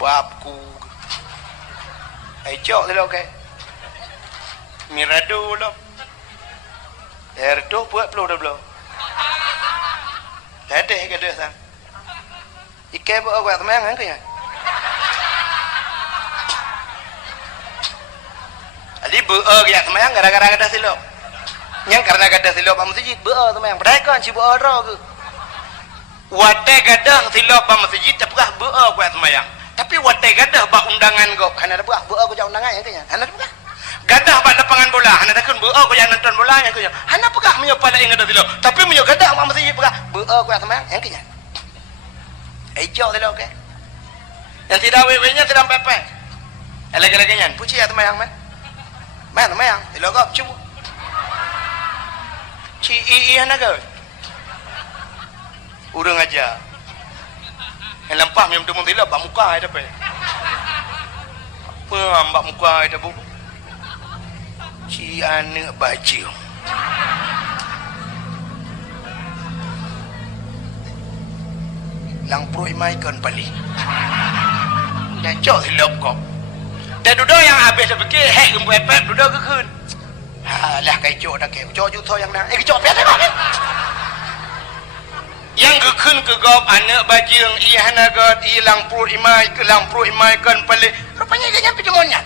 Papku. Cok tu ke. Mirado lo. Erdo buat pelu dah belum. Ledeh ke dah san. Ike buat apa teman kan kaya. Adi buat ya teman gara-gara kada silap. Yang karena kada silap am masjid buat teman. Padahal kan si buat ro ke. Wate kada silap am masjid tapi buat teman. Tapi watai gadah bak undangan kau, hana ada buah ko jak undangan yang kanya, hana ada gadah bak lapangan bola, hana ada kun buah ko jak nonton bola yang kanya, hana pegah menyo pada yang gadah tilo, tapi menyo gadah bak masjid pegah buah ko sama yang kanya, jauh tilo ke, yang tidak wewe-nya tidak pepe, lagi-lagi nyan, puji ya teman yang man teman yang tilo kau cuba, hana kau, urang aja. Yang lampah yang bertemu tidak bak muka ada pe. Apa bak muka ada bu? Si anak baju. Lang pro imai kan pali. Dan cok silap kok. Dan duduk yang habis fikir hek gembu epet duduk ke kun. Halah kai cok dah ke. Cok ju tho yang nak. Cok pet tengok ni. Yang gekun ke gop anak bajing ihana god ilang pro imai ke lang pro imai kan pale rupanya dia nyampe demonnya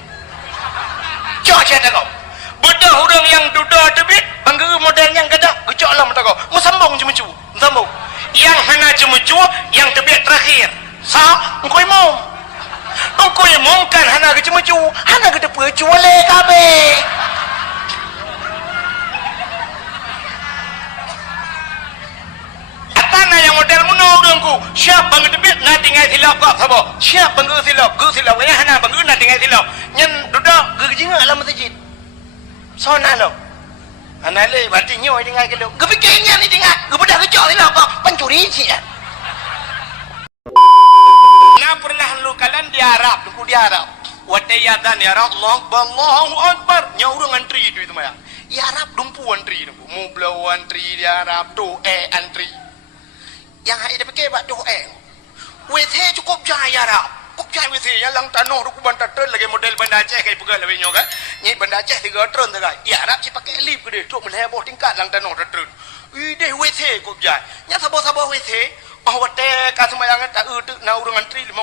cok cak kau bedah orang yang duda tebit bangga model yang gadak gecok lah mata kau mu sambung cemucu sambung yang hana cemucu yang tebit terakhir sa engkau imong kan hana ke cemucu hana ke depa cuale kabe tanah yang model muno urangku siap bangga debit na tinggal silap kok sabo siap bangga silap gu silap ya hana bangga na tinggal silap nyen duduk ge jinga alam masjid sona lo ana le berarti nyo tinggal ke lo ge fikirnya ni tinggal ge bedah ke cok silap kok pencuri si ya na pernah lu kalian di Arab lu di Arab watayadan ya Allahu akbar nya urang antri itu mah ya Arab dumpu antri mu blow antri di Arab tu antri yang hai dah pakai buat doa WC cukup jaya dah cukup jaya WC yang lang tanah du bantar tren lagi model Banda Aceh kai pegal lebih nyoga ni Banda Aceh 3 tren tu kai ya Arab si pakai lift gede tok meleboh tingkat lang tanah tren ide WC cukup jaya nya sabo-sabo WC oh wate ka sembayang tak tu na urang antri 15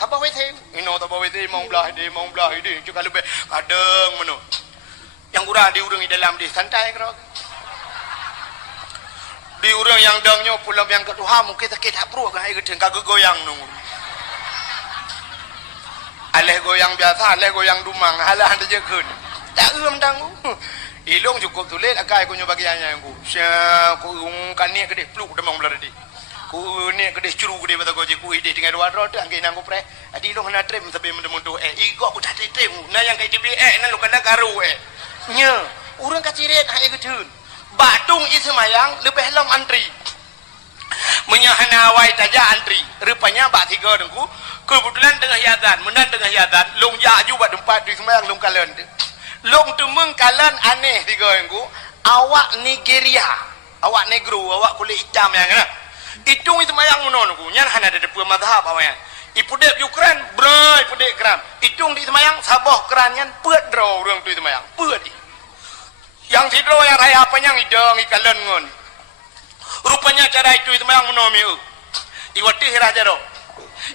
apa WC ino sabo WC 15 ide cuka lebih kadang meno yang urang di urang di dalam di santai kro di orang yang dangnya pulang yang kedua mungkin sakit hak perut kan air gedeng kagak goyang nunggu aleh goyang biasa aleh goyang dumang halah anda jegun tak dangu ilung cukup tulis akai aku nyoba bagiannya yang ku ku kan ni gede pluk demang belar di ku ni gede curu gede bata goje ku ide dengan dua rod angke nang ku pre adi ilung na trem sampai mendemundu igo aku tak trem na yang kai tibi nan lu kana karu nya urang kaciret air gedeng Batung ismayang lebih lam antri menyahanawai taja antri rupanya bak 3 dengku kebetulan tengah yadan menan tengah yadan long ya juga tempat di semayang long kalen long temeng kalen aneh 3 dengku awak Nigeria awak negro awak kulit hitam yang kena itu ismayang menon dengku nyan hana ada depa mazhab awaknya ipudek Ukraine bro ipudek kram itung di semayang saboh keranyan peut draw urang tu semayang peut yang sidro yang raya apa yang idong ikalan ngon rupanya cara itu yang menomiu iwati hirah jaro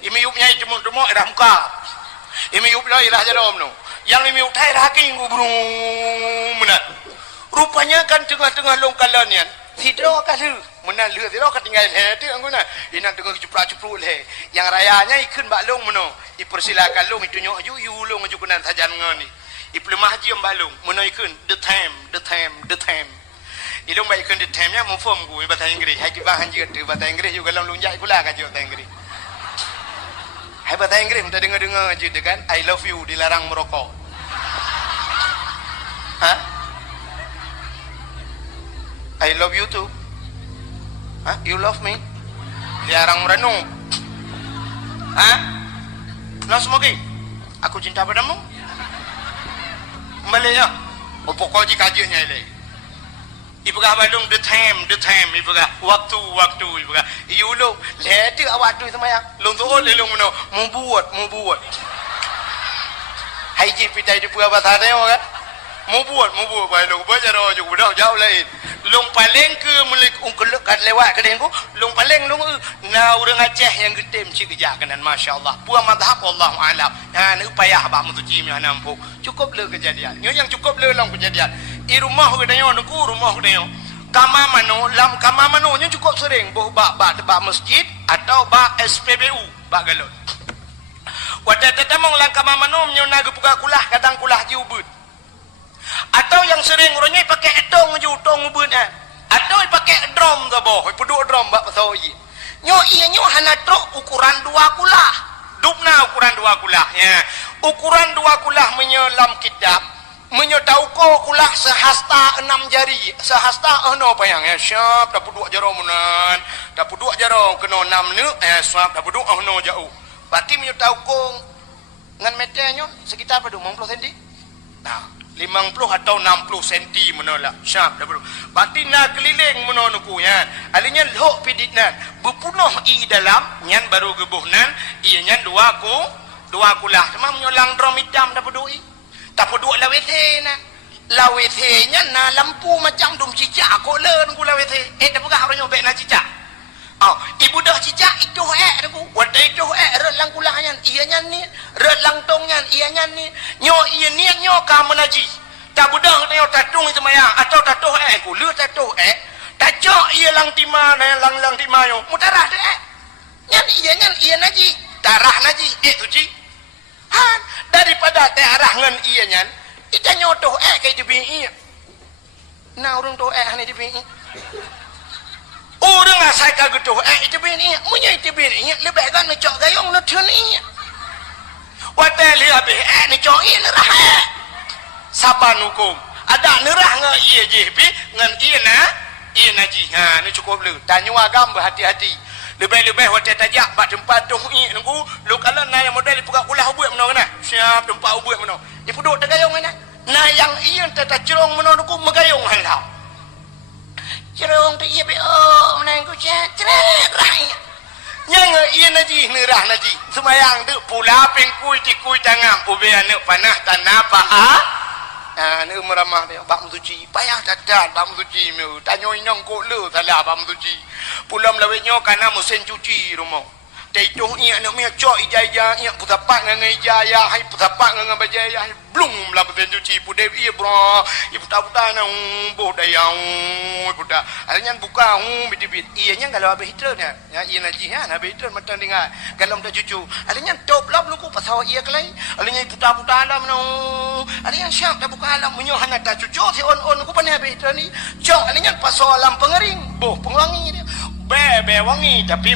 imi yupnya itu muntemo irah muka imi yup lo irah jaro mno yang imi yup thai raking gubru mana rupanya kan tengah-tengah longkalan yan sidro kalu mana lu sidro ketinggalan tu angguna ina tengah cepra-cepru le yang rayanya ikun bak long mno dipersilakan long itu nyok yu long jukunan sajan ngoni Iplu mahjim balung menaikkan the time ilung baikkan the time nya mufum ku bahasa Inggeris hai kibahan juga tu bahasa Inggeris juga lang lunjak kula ka bahasa Inggeris hai bahasa Inggeris minta dengar je kan I love you dilarang merokok ha I love you too ha you love me dilarang merenung ha no smoking aku cinta padamu Malaya, opoko ji kajiannya ini. Ibrah balung the time Ibrah waktu Ibrah iulu lede waktu semayang long tu ole long meno mu buat hai ji pitai di pua bahasa dia kan mu buat bai long baca ro ju dah jauh lain long paling ke mulik ungkeluk kat lewat ke dengku long paling long na urang Aceh yang getem ci kerja kanan masyaallah pua mazhab wallahu alam ha ni upaya abah mutuji mi nampuk cukup le kejadian yang cukup le long kejadian i rumah kedayo nku rumah kedayo kama mano nya cukup sering boh bak masjid atau bak SPBU bak galon wada tetamong lang kama mano nya naga buka kulah kadang kulah jiubut atau yang sering orangnya pakai etong je utong ubun atau pakai drum tu boh peduk drum bak pasoi nyo iya nyo hana truk ukuran 2 kulah dupna ukuran 2 kulah ya ukuran 2 kulah menyelam kitab menyotau ko kulah sehasta 6 jari sehasta ono payang ya syap dah puduk jaro munan dah puduk jaro kena 6 ne syap dah puduk ono jauh berarti menyotau ko ngan meternya sekitar pada 50 cm nah 50 atau 60 cm menolak syap dah puduk berarti nak keliling menonuku ya alinya lok piditnan berpunuh i dalam nyan baru gebuhnan ia nyan 2 kulah cuma menyolang drum hitam dah puduk i tak peduk lawete na lawete nya na lampu macam dum cicak ko leun ku lawete dah pegah orang nyobek na cicak ibu dah cicak itu aku wadai itu red lang kulah nyan iya nyan ni red lang tong nyan iya nyan ni nyo iya ni nyo ka menaji tak budak tengok tatung itu maya atau tatuh ku lu tatuh tajok iya lang tima na lang tima yo mutarah de nyan iya naji darah naji tu ji han daripada arah ngan iya nyan ita nyotoh kai di bi na urang to ni di bi urang asai ka gutoh itu bi ni munya itu bi ni lebih kan cok gayong no thun ni watel ya be ni cok i nerah saban hukum ada nerah ngan iya je bi ngan iya na ji ha ni cukup lu tanya agam berhati-hati lebih-lebih hotel tajak bak tempat tu ni nunggu lu kalau na yang model dibuka kulah ubuat meno kena siap tempat ubuat meno di puduk tegayung kena na yang ieu tata cerong meno nunggu megayung halau cerong tu ieu be menangku ceret rai yang ieu naji nerah naji semayang tu pula pengkui tikui tangan ubian ne panah tanah pa ni meramah dia bak musuci payah dadat bak musuci meu tanyo inong ko le salah bak musuci pulam lawetnyo kana mesin cuci rumah dai tu ia nak mi cok ijaya ia putapak ngan ijaya hai putapak ngan bajaya blum la mesin cuci pude ia bro ibu tabuta nang boh dayang budak alnya buka bidibit ia nya kalau habis hitter nya ya ia naji ha habis hitter matang dengar kalau dah cucu alnya top lab lu ko pasau ia kelai alnya puta-puta alam no alnya syap dah buka alam menyo hana dah cucu si on ku pandai habis hitter ni cok alnya pasau alam pengering boh pengwangi dia be wangi tapi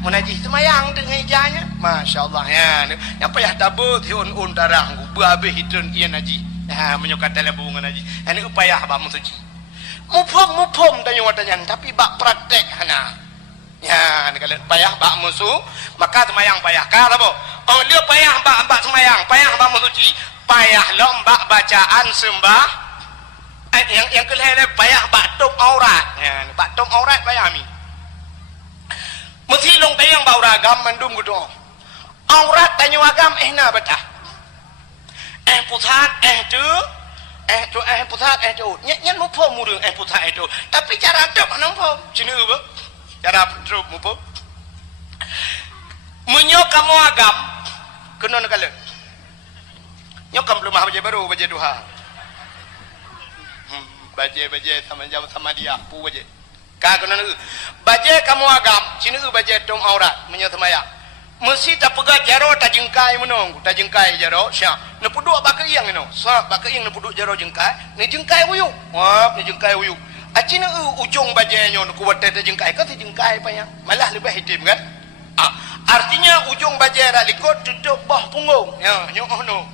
menajih semayang dengan ijanya masyaallah ya yang payah tabut hiun darah habis hitter ia naji menyokat dalam bunga naji ini upaya abah musuci mupom tanya watanyan tapi bak praktek hana ya kalau payah bak musuh maka semayang payah kata bo dia payah bak semayang payah bak musuci payah lombak bacaan sembah yang kelihatan payah bak tok aurat ya bak tok aurat payah mi mesti long tayang bau ragam mandum gudo aurat tanya agam na betah pusat pusat nyen mupom murung pusat itu tapi cara dok nang pom cina apa cara drop mupom menyok kamu agam kena nakala nyok kam belum baje baru baje duha baje sama dia pu baje ka kena baje kamu agam cina baje tong aurat menyok semaya mesti tak pegat jaro tak jengkai menong tak jengkai jaro syak ne puduk bak iang no sa bak iang ne puduk jaro jengkai ne jengkai uyuk wap ne jengkai uyuk acina ujung bajenyo ne kuat tak jengkai ka jengkai payang malah lebih hitam kan artinya ujung baje dak likut tutup bah punggung ya nyo no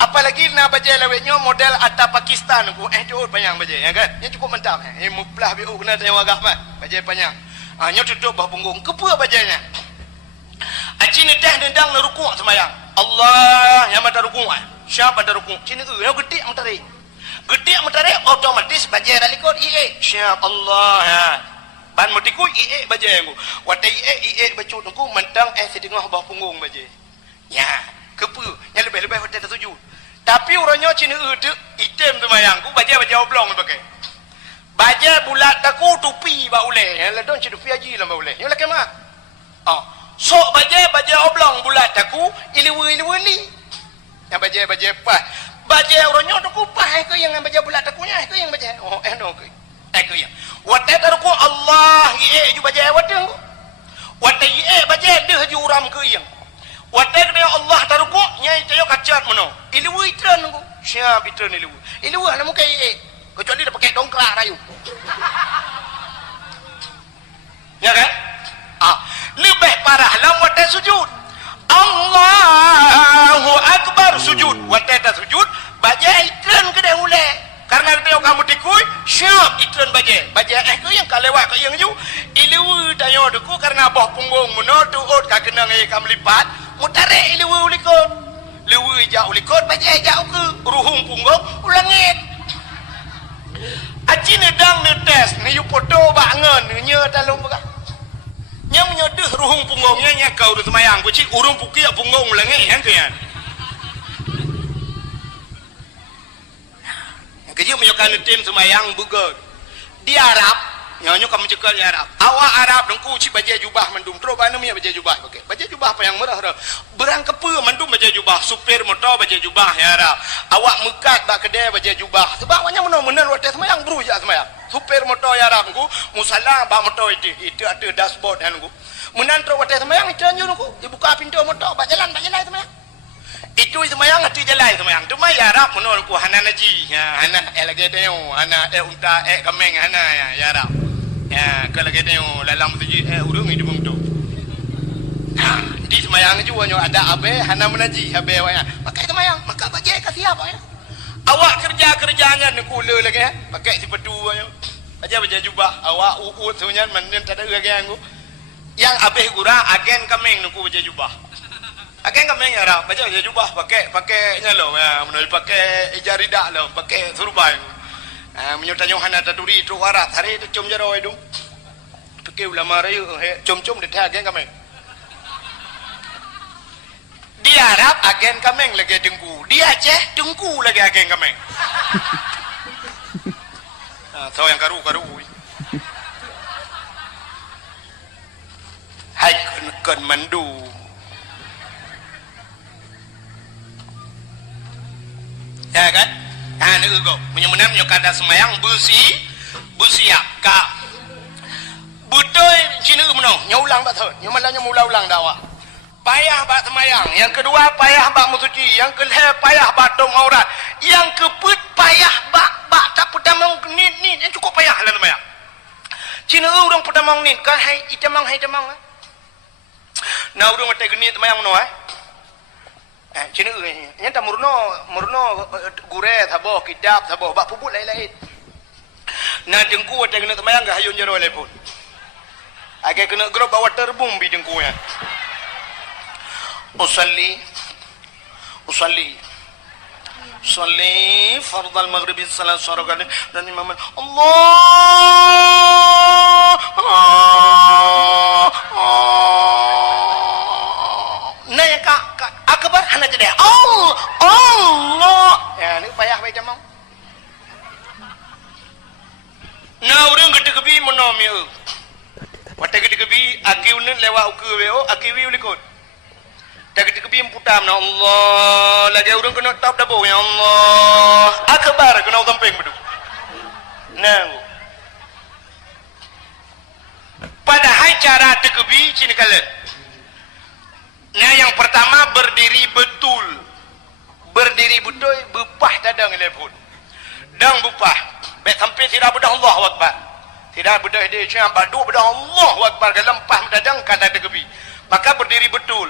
apalagi na baje lawetnyo model atas Pakistan ku tu payang baje ya kan nya cukup mantap muplah biu kena tengok agak mat baje payang nyo tutup bah punggung kepua bajenya acini teh dendang na rukuk semayang Allah yang mata rukuk siapa ada rukuk cini yang gede mentari Gede mentare otomatis baca dalikot ie. Syab Allah ya. Ban mutiku ie baca aku. Watai ie baca aku mentang setengah bawah punggung baca. Ya, kepu. Yang lebih-lebih watai tertuju. Tapi orangnya cina itu item tu mayangku baca oblong pakai. Baca bulat aku tupi ba uleh. Yang ladon cina tupi haji lah ba uleh. Yang laki mak. Sok baca oblong bulat aku iliwu li. Yang baca apa? Baca orangnya tu kupah ke yang baca bulat akunya ke yang baca. No ke. Ke yang. Watai taruku Allah ye ju baca watai. Watai ye baca dia haji uram ke yang. Watai dia Allah taruku nyai tayo kacat mono. Iliwu itran ku. Siap itran iliwu. Iliwu hana muka ye. Kecuali dia pakai dongkrak rayu. Ya kan? Lebih parah lah watai sujud. Allahu Akbar sujud. Watai tak sujud, baca itran ke dah mulai. Karena dia kamu tikui, syap itran baca ke yang kalewat ke yang ju. Iliwu tayo deku karena bawah punggung mono tuut ka kenang kamu lipat, mutare iliwu ulikot. Liwu jauh ulikot baca jauh ke ruhung punggung ulangit. Aji nedang netes ni yu foto bangun nya talung buka. Nya menyodeh ruhung punggungnya nya kau tu semayang kuci urung puki punggung ulangit yang kian. Kerja menyokan tim semayang bukan di Arab nyanyo kamu cekal di Arab awak Arab dengku cik baca jubah mendum terus mana punya baca jubah okey baca jubah apa yang murah berang kepe mendum baca jubah supir motor baca jubah ya Arab awak mekat bak kedai baca jubah sebab banyak menang waktu semayang berujak semayang supir motor ya Arab ku musalla bak motor itu ada dashboard kan ku menan terus waktu semayang itu anjur ku dibuka pintu motor bak jalan semayang itu semayang hati jalan semayang tu mai Arab menurut ku hana naji ya hana lagi tengok hana unta kameng hana ya Arab ya kalau lagi tengok dalam tuji urung hidup tu di semayang juga nyo ada abe hana menaji abe wanya pakai semayang maka baca ke siapa ya awak kerjanya nekula lagi pakai si pedu baca jubah awak uut sunyan men tak ada lagi yang abe gura agen kameng nuku baca jubah agen kami ngara baca jubah pakai nyalo ya menurut pakai ijarida lo pakai surbai menyutanya hana taduri tu warat hari tu cum jaro itu pakai ulama rayu cum di agen kami di Arab agen kami lagi dengku di Aceh dengku lagi agen kami tahu yang karu hai kan mandu ya kan? Ni go. Menyemenam nyokada semayang busi ya ka. Butoy cina menong nyulang bat thot. Nyumalanya ulang dawa. Payah bat semayang. Yang kedua payah bat musuci. Yang ketiga payah bat dom aurat. Yang keempat payah bat tak pedamang ni yang cukup payah lah semayang. Cina urang pedamang ni kan hai itamang. Nah urang mate genit semayang no cina yang tak murno gure thabo kitab thabo bak puput lain-lain na dengku ada kena semayang gak hayun jero lepun agak kena grup bawa terbum bi dengku ya usalli fardal maghribi salat syarakat dan imam Allah naya kak akbar hana jadi Allah ya ni payah baik jamang na urang gede kebi monomi wate gede kebi akiun lewat uku weo akiwi ulikot tak gede kebi putam na Allah lagi urang kena tap dabo ya Allah akbar kena tamping bedu nah padahal cara tekebi cini kalian. Nah yang pertama berdiri betul bupah dadang telepon dang bupah baik sampai tidak bedah Allah Akbar tidak bedah dia cakap badu bedah Allah Akbar lempah dadang kata tegebi maka berdiri betul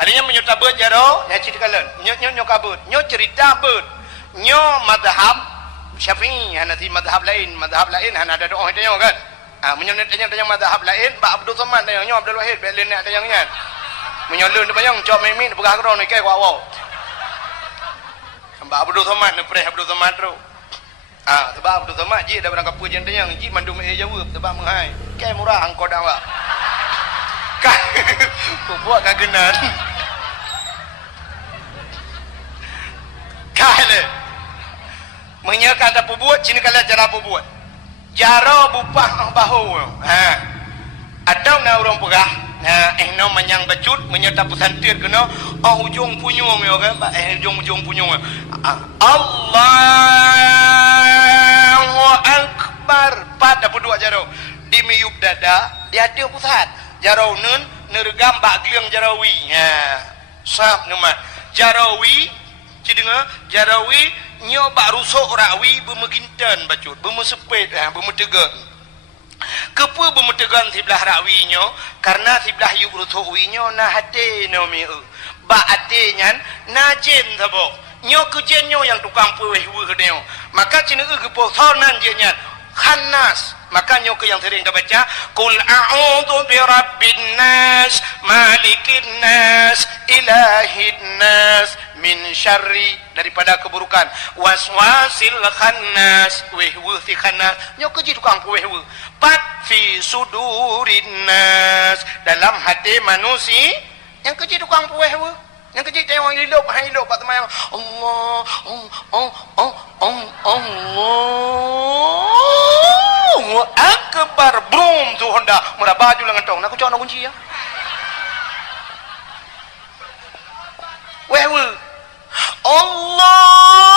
adanya menyuta bet jaro ya cerita kalian nyo kabut nyo cerita bet nyo madhab Syafi'i hanafi madhab lain hana ada doa itu kan menyunnatnya madhab lain Pak Abdul Somad nyo Abdul Wahid belin ada yang nya menyolun tu bayang cok mimi pegah kron ni kai awak Mbak Abdul Somad ni preh Abdul Somad tu Sebab tu sama je dah berangkat pujian dia yang ji mandum jawab sebab menghai. Ke murah angkau dah wak. Kan ku buat kagenan. Kale. Menyakan tak buat cini kala cara buat. Jara bupah bahu. Atau na orang pegah. No menyang becut menyerta pesantir kena hujung punyung yo kan hujung punyung. Allahu akbar. Pada berdua jaro di miyup dada dia ada pusat jaro nun nergam bak gliang jarawi. Sap nama jarawi cidenga jarawi nyo bak rusuk rawi bemegintan bacut bemesepet bemetegan kepa bemetegan sebelah rawinya karena sebelah yuk rusuk winyo nah hati no mi bak ate nyan najen sabo nyo kejen nyo yang tukang puweh dia maka cina keposonan je nyan khanas makanya ke yang sering kita baca qul a'udzu birabbin nas malikin nas ilahin nas min syarri daripada keburukan waswasil khannas wehwu si khannas nyo ke tukang wehwu pat fi sudurin nas dalam hati manusia yang ke tukang wehwu yang kecil tengok hidup pak teman Allah Allahu akbar brum tu Honda murah baju lengan tong nak cakap nak kunci ya wewe Allahu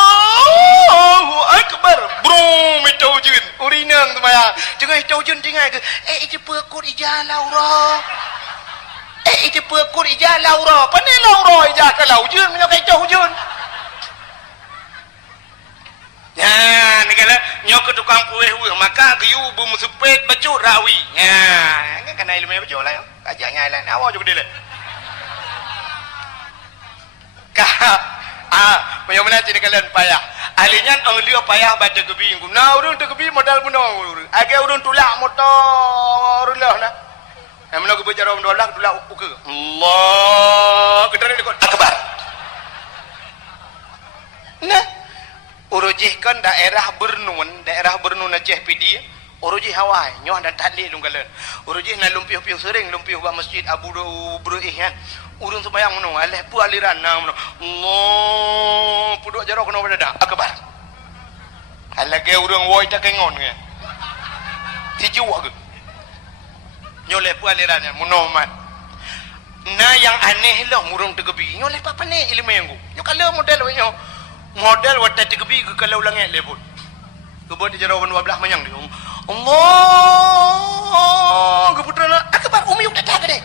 akbar brum itu jin urinang tu maya jangan itu jin tinggal ke itu perkut ijah laura itu perkut ijah laura pandai laura ijah ke lau jin menyok itu jin ya ni kala nyok tukang pueh maka geyu bumusupet bacut rawi ya kan kena ilmu bacut lah kajaknya lain awak juga dia punya mana cini kalian payah ahlinya dia payah baca kebi nah urun tu kebi modal bunuh agak urun tulak motor lah nah mana aku bicara tulak uke Allah kita ni akbar nah urujihkan daerah Bernun Aceh PD urujih Hawaii nyoh dan tali lunggalan urujih na lumpiuh sering lumpiuh ba masjid Abu Bruih kan urun sembayang meno aleh pu aliran na meno Allah puduk jaro kena pada akbar alage urang woi tak kengon ke tiju ke nyoleh pu aliran meno man na yang aneh lah murung tegebi nyoleh apa ni ilmu yang nyo kalau model we nyo model wadah tegebi ke kalau langit lebut kebut di jarawan 12 manyang dia Allah keputra akbar umiuk datang ke dia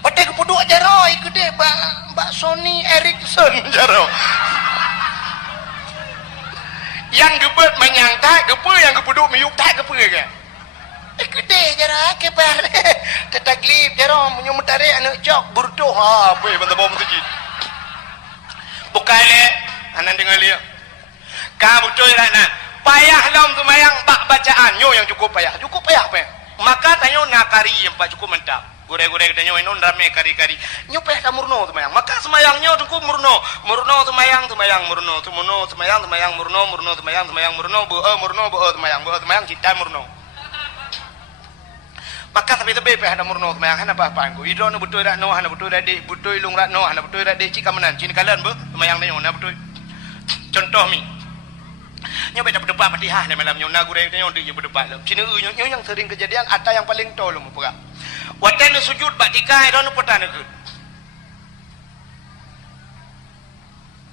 wadah kepuduk jaroi ke dia Mbak Sony Ericsson jaro yang gebet manyang tak gepe yang kepuduk miuk tak gepe ke gede jara kebar tetaglib jaro menyumut tarik anak cok burduh apa benda bom masjid bukan anan dengar dia ka betul nak payah dalam sembahyang bak bacaan nyo yang cukup payah apa maka tanyo nakari yang pak cukup mentap gore-gore tanyo inon rame kari-kari nyo payah dah murno sembahyang maka sembahyang nyo cukup murno sembahyang murno sembahyang murno sembahyang cinta murno maka tapi payah dah murno sembahyang apa anggo idro no betul dak no hana betul dak betul ilung rak no hana betul dak cik kamenan cini kalian be sembahyang tanyo na betul contoh mi nyo beda berdebat Fatihah ni malam nyo nagure nyo dia berdebat lam cina nyo yang sering kejadian ada yang paling tahu lu pura watan sujud bak tikai don potan ke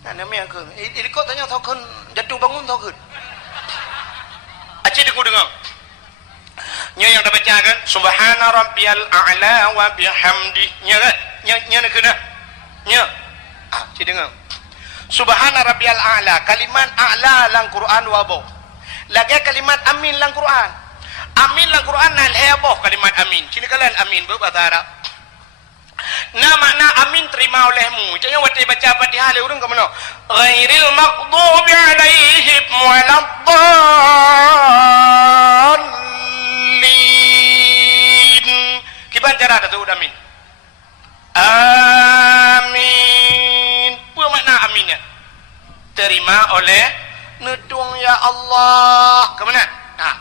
nah namanya ke ini kok tanya tahu kan jatuh bangun tahu ke aceh dengar nyo yang dah baca kan subhana rabbiyal a'la wa bihamdi nya kan nya nak kena nya aceh dengar subhana rabbiyal a'la kalimat a'la lang Quran wabo lagi kalimat amin lang Quran nal heboh kalimat amin sini kalian amin berbahasa Arab na makna amin terima olehmu jangan waktu baca Fatihah le urang ke mana ghairil maghdubi alaihim waladdallin kiban cara tu amin amin apa makna aminnya terima oleh nedung ya Allah ke mana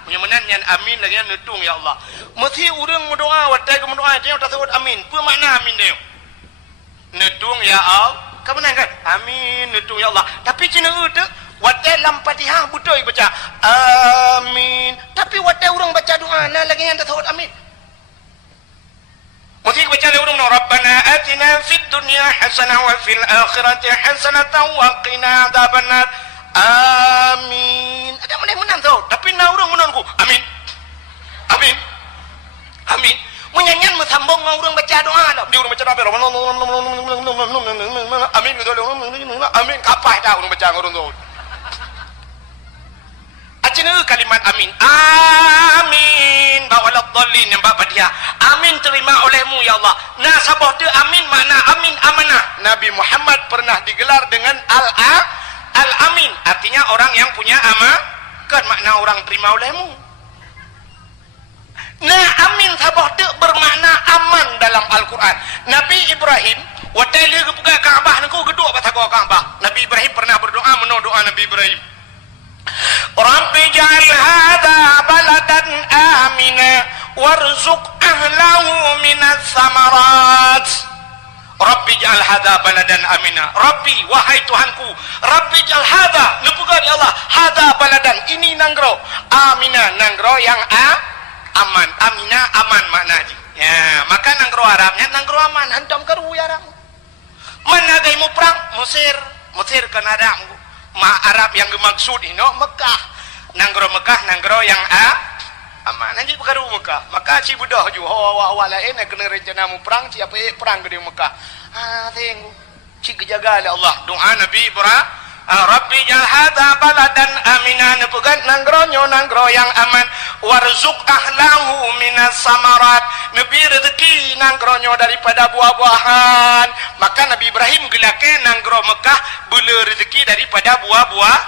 punya menan yang amin lagi yang nutung ya Allah mesti urang berdoa watai ke berdoa dia tak sebut amin apa makna amin dia nutung ya Allah ke mana kan amin nutung ya Allah tapi cina tu watai lam Fatihah betul baca amin tapi watai orang baca doa nah lagi yang tak sebut amin mesti baca dia orang Rabbana atina fid dunya hasanah wa fil akhirati hasanatan wa qina adzabannar amin ada menang tu tapi na orang menangku amin amin amin menyanyian mesambung orang baca doa dia orang baca doa amin gitu amin kapai dah orang baca orang tu acina kalimat amin amin bawalad dallin yang bapa dia amin terima olehmu ya Allah nah sabah tu amin makna amin amanah Nabi Muhammad pernah digelar dengan Al-Amin artinya orang yang punya kan makna orang terima olehmu nah amin sabah tu bermakna aman dalam Al-Quran Nabi Ibrahim watai dia buka Kaabah nengku geduk pasal Kaabah Nabi Ibrahim pernah berdoa doa Nabi Ibrahim Rabbi ja'al hadha baladan amina warzuq ahlahu minas samarat Rabbi ja'al hadha baladan amina Rabbi wahai Tuhanku Rabbi ja'al hadha nepukan ya Allah hadha baladan ini nanggro amina nanggro yang aman amina aman maknanya ya maka nanggro Arabnya nanggro aman hantam keru ya Arab mana gaimu perang Mesir kan Arab Arab yang dimaksud ini Mekah nanggro yang aman nanti perkara Mekah maka si budah ju hawa lain kena rencana mu perang siapa perang ke di Mekah tengok si kejaga oleh Allah doa Nabi Ibrahim Rabbi ja'al hadza baladan aminan pegat nanggro yang aman warzuq ahlahu minas samarat nabi rezeki nanggronyo daripada buah-buahan maka Nabi Ibrahim gelake nanggro Mekah bela rezeki daripada buah-buah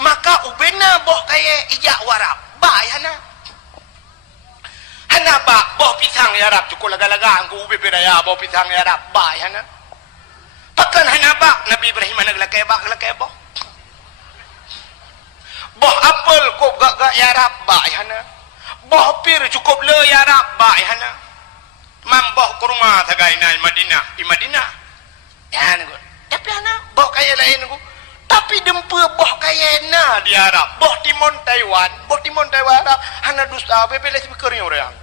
maka ubena boh kaya ijak warap bayana hana ba boh pisang ya rap cukup laga-laga angku ube beraya boh pisang ya rap bayana pakan hana ba Nabi Ibrahim mana gelake boh boh apel kop gak ya rap bayana boh pir cukup le ya rap bayana mamboh kurma tagai nai di Madinah ya nego tapi ana boh kaya lain nego tapi dempe boh kaya na di Arab boh timon Taiwan Arab hana dusta bebele speakernya orang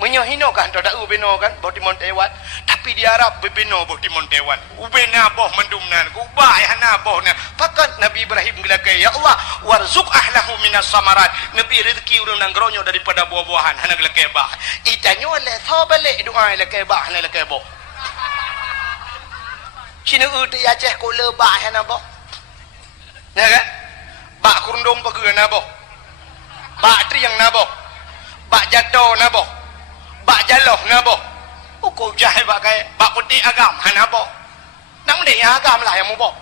menyohino kan tak ubeno kan boh timon Taiwan tapi di Arab bebeno boh timon Taiwan ubena boh mendumnan ku bai hana boh na pakat Nabi Ibrahim gelakai ya Allah warzuq ahlahu minas samarat nabi rezeki urang nanggronyo daripada buah-buahan hana gelakai bah itanyo le sobale doa gelakai bah hana gelakai boh Cina uti Aceh ko le bah hana boh ya kan bak kurundung pege na boh bak triang na boh bak jatuh na boh bak jaloh na boh uko jahai bak kai bak putih agam hana boh nang dia agam lah yang mu boh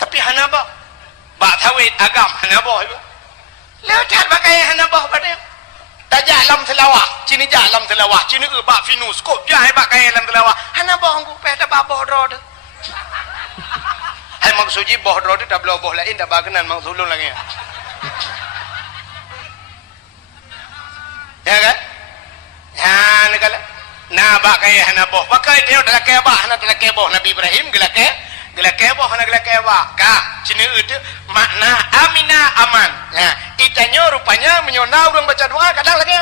tapi hana boh bak tawid agam hana boh lewat bak kai hana boh pada tajak lam selawah cini jalam selawah cini bak finus kop jahai bak kai lam selawah hana boh angku pe ta bak boh dro tu hai maksudnya boh dro tu tak boh lain tak bagenan maksudun lagi ya kan ya negala na bak kaya hana boh pakai dia dah kaya bah hana dah kaya boh Nabi Ibrahim gelake boh hana gelake bah ka cini itu makna amina aman ya itanyo rupanya menyona orang baca doa kadang lagi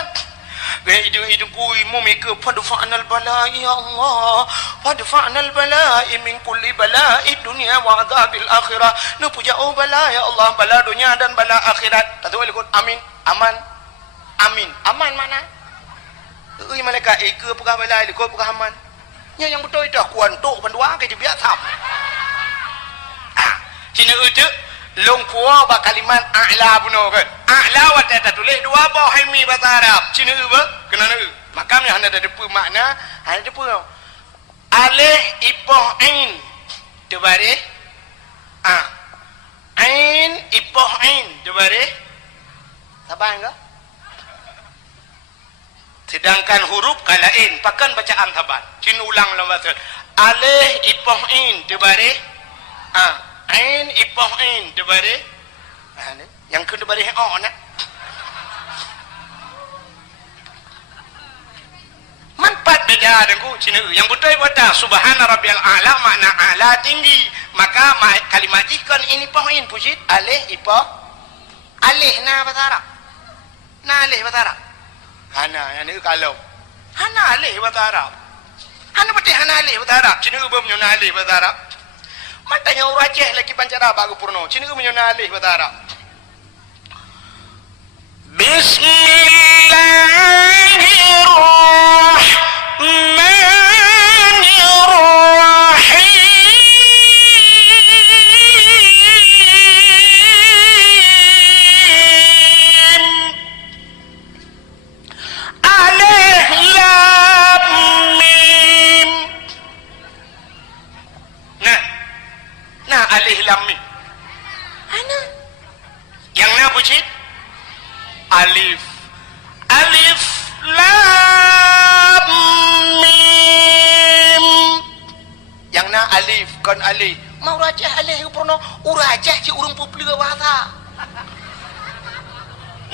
hidung kui mumika fadfa'nal bala'i ya Allah fadfa'nal bala'i min kulli bala'i dunia wa adzabil akhirah nu puja bala ya Allah bala dunia dan bala akhirat tatu ikut amin aman mana malaikat ke pegah bala ikut pegah aman yang betul itu kuantuk pendua ke biasa cina itu long puah ba kalimat a'la buno kan a'la wa ta tulis dua bah mi bahasa Arab cina ba kena makamnya hanya ada makna hanya ada alih ipoh ain debare ain ipoh ain debare sabar enggak sedangkan huruf kalain pakan bacaan taban cina ulang lama alih ipoh ain debare ain ipoh ain debare yang ke debare on manfaat beda dengan cina yang betul kata subhana rabbiyal a'la makna a'la tinggi maka kalimat ikan ini poin pujit alih ipoh alih na bahasa Arab na alih bahasa Arab hana yang ni kalau hana alih bahasa Arab hana betul hana alih bahasa Arab cina ubah menyuna alih bahasa Arab matanya orang Aceh lagi pancara bagu purno cina ubah menyuna alih bahasa Arab Alif lam mim. Ana. Yang na pucit? Alif. Alif lam mim. Yang na alif kon alif. Mau rajah alif purno urajah ci urang popular bahasa.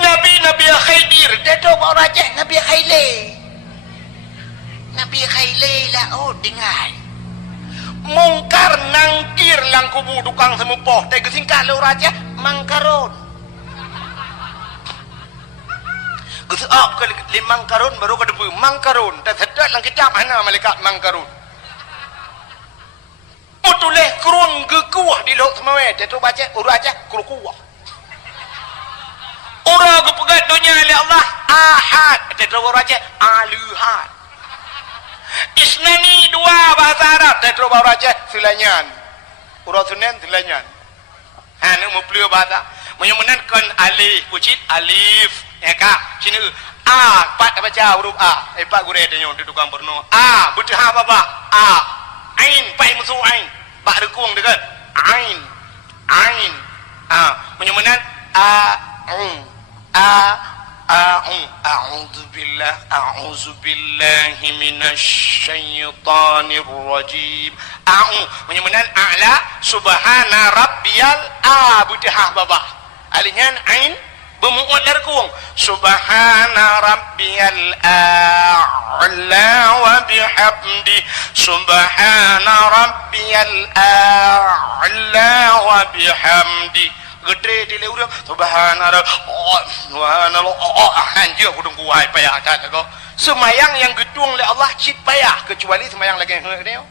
Nabi Khaidir dedo mau rajah Nabi Khaile. Nabi Khaile lah oh dengar. Mungkar nangkir lang kubu tukang semupoh teh gesingkat lu raja mangkarun geus op ke limang karun baru ke debu mangkarun teh sedot lang kecap hana malaikat mangkarun mutuleh kurun gekuah di lok semawe teh tu baca uraja kurukuah ura gepegat dunia oleh Allah ahad teh tu raja aluhad Isnani dua bahasa Arab dan terus baru aja silanyan urasunen silanyan anu mau peluk bahasa menyumenan kon alif pucit alif ya kak sini a pat baca huruf a pak gure denyo di tukang porno a butuh apa pak a ain pai musuh ain pak rekung dekat ain menyumenan a'udzu billahi minasyaitonir rajim menyumenan a'la subhana rabbiyal abudhah baba alingan ain bemuat darkuang subhana rabbiyal a'la wa bihamdi subhana rabbiyal a'la wa bihamdi gede di leureum subhanallah anjir kudung kuai payah kan kau semayang yang gedung oleh Allah cit payah kecuali semayang lagi heureum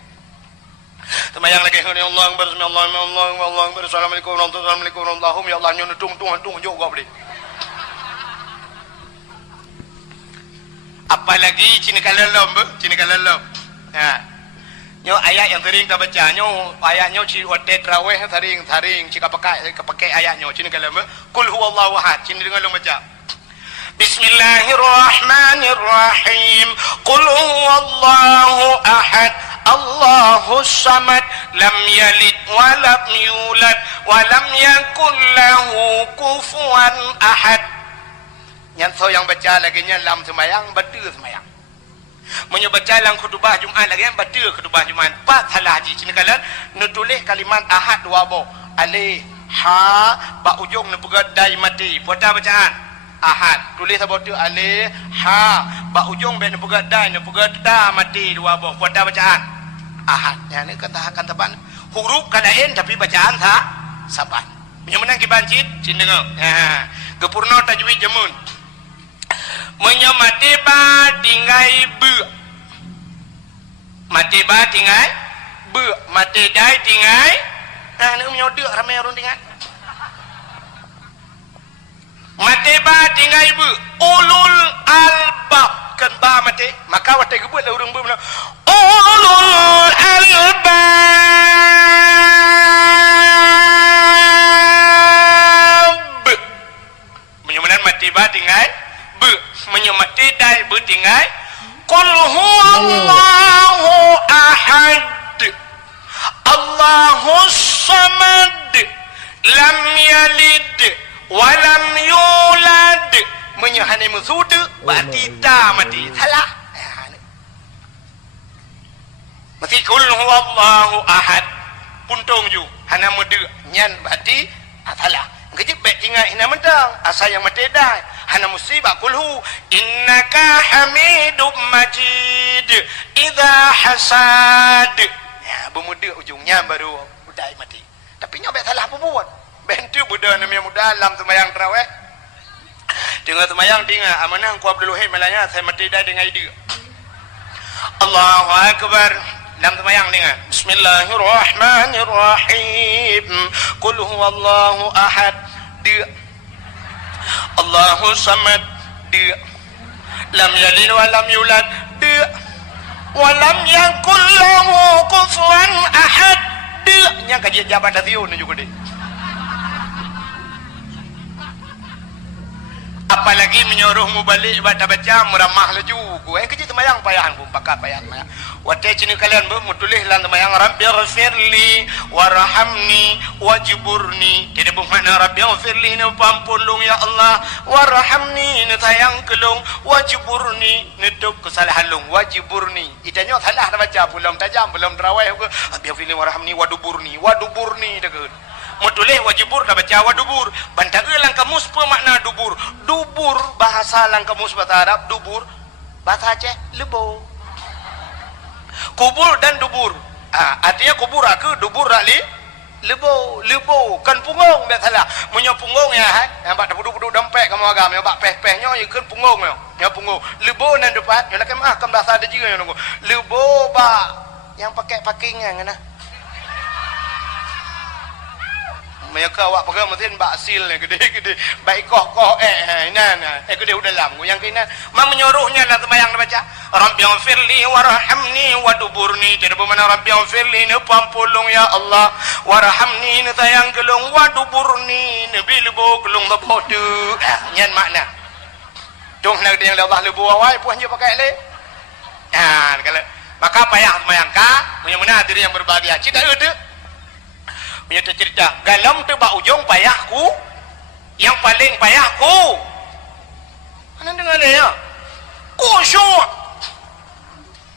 semayang lagi heureum Allah bismillah assalamualaikum warahmatullahi wabarakatuh ya Allah nyu tung jauh gua beli apalagi cina kalalom ha nyo ayat yang sering kita baca nyo ayatnya ci wate traweh sering jika pakai ayatnya cina kalam qul huwallahu ahad cina dengar lo baca Bismillahirrahmanirrahim qul huwallahu ahad Allahus samad lam yalid wa lam yulad wa lam yakul lahu kufuwan ahad yang baca lagi nya lam sembayang betul sembayang menyobaca lang khutbah Jumaat lagi yang baca khutbah Jumaat pak salah haji cina kalan nutulis kalimat ahad dua bo alih ha ba ujung nu pegat dai mati puata bacaan ahad tulis apa tu alih ha ba ujung be nu pegat dai nu pegat da mati dua bo puata bacaan ahad ya ni kata ban huruf kadain tapi bacaan saban menyemenang ki bancit cina ngau ha gepurno tajwid jamun menyamati ba tinggai bu mati ba tinggai bu mati dai tinggai ni menyodok ramai orang tinggal mati ba tinggai bu ulul albab kan ba mati maka watai gebut lah urang bu ulul albab menyamanan mati ba tinggai menyemati dai bertinggai qul huwallahu ahad Allahus samad lam yalid wa lam yulad menyahani musudu berarti ta mati salah mati qul huwallahu ahad puntung ju hana muda nyan berarti salah ngejip baik tinggal hina mentang asal yang mati dah hana musibah kulhu innaka hamidum majid idza hasad ya bermuda ujungnya baru budai mati tapi nyobek salah apa buat bentu budak namanya muda dalam sembahyang tarawih tengah sembahyang tinggal amanah ku Abdul Wahid malanya saya mati dah dengan ide Allahu akbar dalam sembahyang dengan Bismillahirrahmanirrahim Qul huwallahu ahad dia Allahu samad dia lam yalid wa lam yulad dia wa lam yakul lahu kufuwan ahad dia nya kajian jabat dasiun juga dia apalagi menyuruhmu balik baca meramah laju gue yang kecil temayang payahan pun pakai payah wate cini kalian bermutulis lan temayang rabbighfirli warhamni wajburni tidak bermakna rabbighfirli ni pampulung ya Allah warhamni ni sayang kelung wajburni nutup kesalahan lung wajburni itanya salah dah baca belum tajam belum terawih rabbighfirli warhamni waduburni dekat mutulih wajibur dah baca wadubur bantaga lang kamus apa makna dubur dubur bahasa lang kamus bahasa Arab dubur bahasa Aceh lebo kubur dan dubur artinya kubur aku dubur rali lebo kan punggung biar salah punya punggung ya yang bak duduk dompet kamu agam yang bak peh-pehnya ya kan punggung ya punggung lebo nan depan ya lakem kan bahasa ada juga yang nunggu lebo bak yang pakai pakingan ngana mereka awak pakai mesin baksil ni gede-gede baik koh gede udah dalam yang kena mak menyuruhnya dalam sembahyang baca rabbighfirli warhamni waduburni tidak bermakna rabbighfirli ni pampulung ya Allah warhamni ni sayang gelung waduburni ni bilbo gelung bodoh nyan makna dong nak dia yang Allah lebu awai puan je pakai le kalau maka payah sembahyang ka punya mana diri yang berbahagia cita ada punya cerita galam tu bak ujung payahku yang paling payahku mana dengar dia kusyuk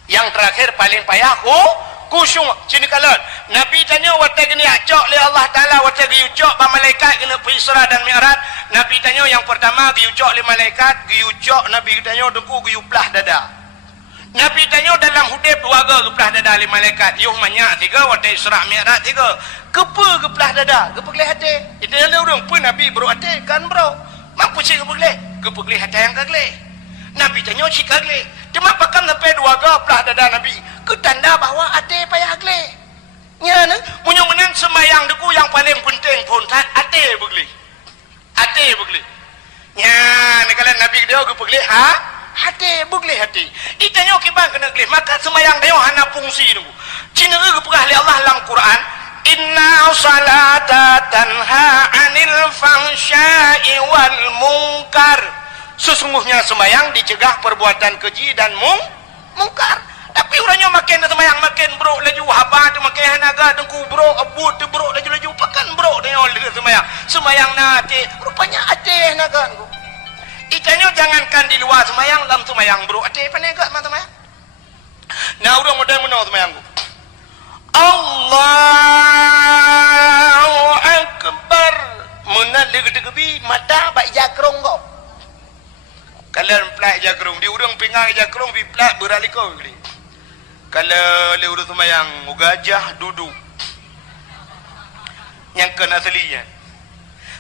yang terakhir paling payahku kusyuk sini kalat Nabi tanya wata gini acok le Allah Ta'ala wata giucok ba malaikat kena Isra dan Mi'raj Nabi tanya yang pertama giucok le malaikat giucok Nabi tanya dengku giuplah dada Nabi tanya dalam hudib dua gepelah dada li malaikat yuh banyak tiga wata Isra Mi'raj tiga kepa gepelah dada gepelah hati itu yang orang pun Nabi bro hati kan bro mampu sih gepelah hati yang kagle Nabi tanya si kagle cuma pakan sampai dua gepelah dada Nabi ke tanda bahawa hati payah kagle nya ne punya menang sembahyang deku yang paling penting pun hati begli nya ne kalau Nabi dia gepelah hati bugleh hati itanya kibang kena gleh maka sembahyang dia hana fungsi nunggu cina gepelah li Allah dalam Quran inna salata tanha anil fahsya'i wal munkar sesungguhnya sembahyang dicegah perbuatan keji dan mungkar tapi orangnya makin sembahyang makin bro laju haba tu makin hanaga dengku bro abut tu bro laju pakan bro dia sembahyang nate rupanya ate naga itanya jangankan di luar sembahyang dalam sembahyang bro ate panega sembahyang nah udah model menau sembahyang Allahu Akbar menal deg-degebi mata baik jakrong kau kalian pelak jakrong di urang pingang jakrong bi pelak beralikau kalau le urut sembahyang gajah duduk yang kena aslinya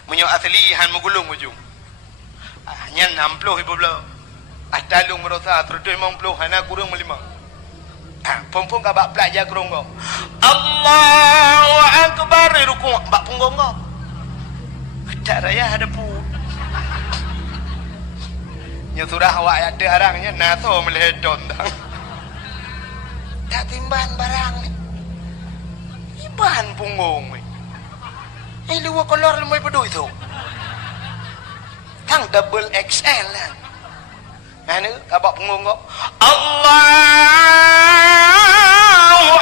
menyo aslihan menggulung ujung nyan 60 ibu belah atalung merosa 350 hana kurang 5 pompong ka bak pelak jakrong kau Allahu Akbar ruku bak punggung kau tak raya ada pu nya surah awak ada arangnya naso meledon tak timban barang ni iban punggung ni luar kolor lemai pedu itu tang double XL lah mana kabak punggung kau Allahu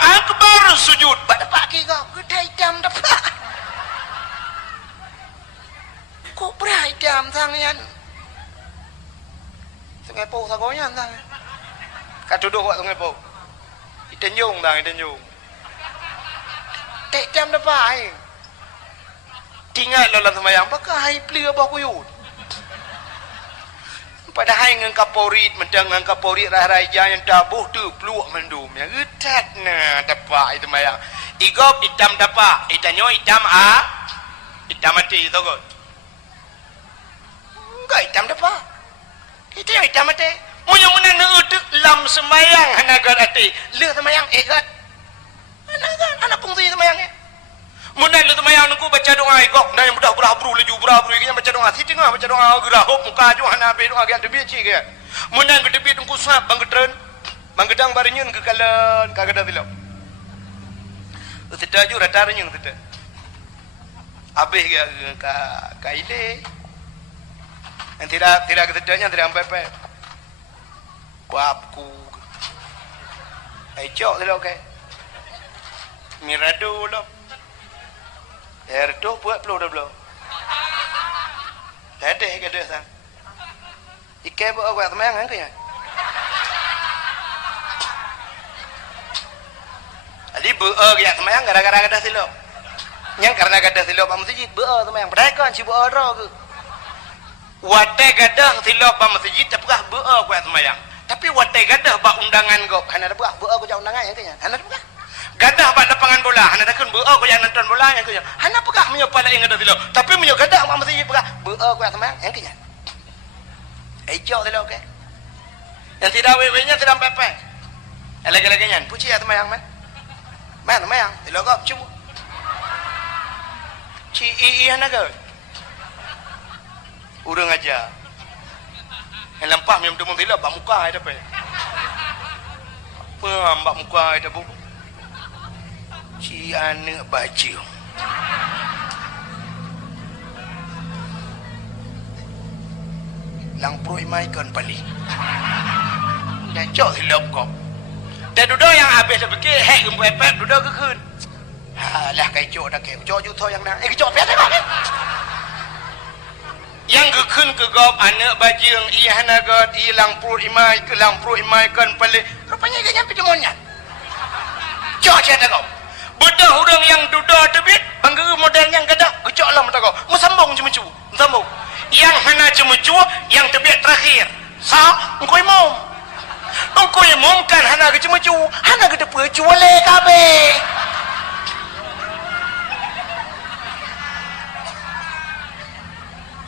Akbar sujud bak dapat kira kedai jam dapat kok berai jam tangan sungai po sagonya tang kat duduk kat sungai po itenjung tang itenjung tek jam dapat tinggal dalam semayang pakai plia baku yud padahal ngan Kapolri mendang ngan Kapolri raya yang tabuh tu peluk mendum yang getat na dapat itu semayang igop hitam dapat itanyo hitam hitam mati tu kot enggak hitam dapat itu yang hitam mati munya-munya neuduk lam semayang hanagat ati le semayang egat anak fungsi semayangnya munan lu semayang nungku baca doa igok dan yang mudah berabru laju berabru yang baca doa siti ngah baca doa gerahop muka ju hana be doa gian tebi ci ke munan bedebi nungku sap banggetren banggetang barinyeun ke kalen kagada tilap tidak ju rata renyeng tidak abeh ka ide yang tidak ketidaknya tidak sampai kuapku cok tilap ke mirado lo erdo buat pelu dah belum ada ke san ikai buat semayang kan ya ali buat ya semayang gara-gara ada silap yang karena ada silap am masjid buat semayang mereka si buat ro ke wate gadah silap am masjid tapi buat semayang tapi wate gadah ba undangan go hana buat go ja undangan ya kan hana buat gadah pada lapangan bola hana takun beu ko yang nonton bola yang kenya hana pegah menyo pala yang ada tilo tapi menyo gadah mak mesti pegah beu ko semayang yang kenya ejo tilo ke yang tidak wewe-nya tidak pepe lagi-lagi nyan puji ya semayang man semayang tilo ko cubu ci i hana ke urang aja yang lempah minum tu tilo bak muka ada pe mbak muka ada bu si anak baju lang pro imai kan pali dan cok silap kok dan duduk yang habis sebegini hek gempepet duduk ke kun lah kai cok dah kai cok jutho yang nak cok pet tak yang ke kun ke gop anak bajing iya hanagat ilang pro imai ke lang pro imai kan pali rupanya dia nyampe demonnya cok cerita kau bedah orang yang duduk tebit bangga model yang gadah gecok lah mata kau musambung cuma cu musambung yang hana cuma cu yang tebit terakhir engkau imam kan hana ke cuma cu hana ke depan cu boleh kabe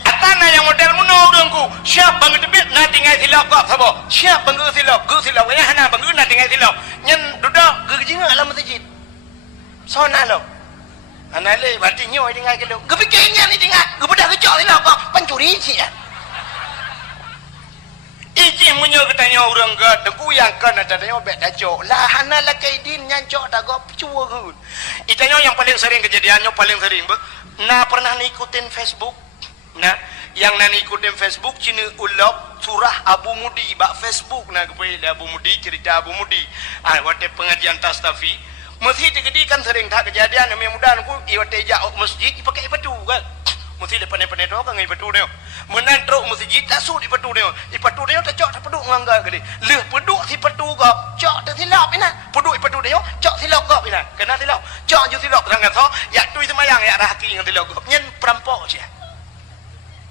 atana yang model muno orangku siap bangga tebit na tinggal silap kau sabo siap bangga silap yang hana bangga na tinggal silap nyen duduk gejinga alam masjid sona lo anale berarti nyoy dengar ke lo kepikirnya ni dengar kebedak kecok ni lah kau pencuri isi ya iji munyo ketanya orang ke deku yang kan ada tanya bet dacok lah hana lah kaidin nyancok dah kau cua ke itanya yang paling sering kejadiannya paling sering nah pernah ngikutin Facebook nah yang nani ikutin Facebook cina ulap surah Abu Mudi bak Facebook nah kepada Abu Mudi cerita Abu Mudi waktu pengajian Tastafi mesti digedikan sering tak kejadian yang mudah aku iwate jak masjid pakai batu kan mesti depan-depan itu kan ngai batu dia menan truk masjid tak su di batu dia tak cok tak peduk ngangga gede leh peduk si batu gap cok tak silap ina peduk batu dia cok silap gap ina kena silap cok ju silap sangat so ya tui semayang ya rahaki yang silap gap nyen perampok je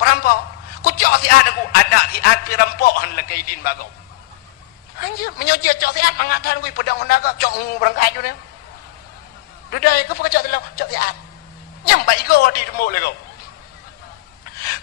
perampok ku cok si ada si ad perampok han la kaidin bagau anjir menyoji cok si ad mangatan ku pedang honda cok berangkat ju dia dudai ke pekecok telo cok siat nyambai go di demo lego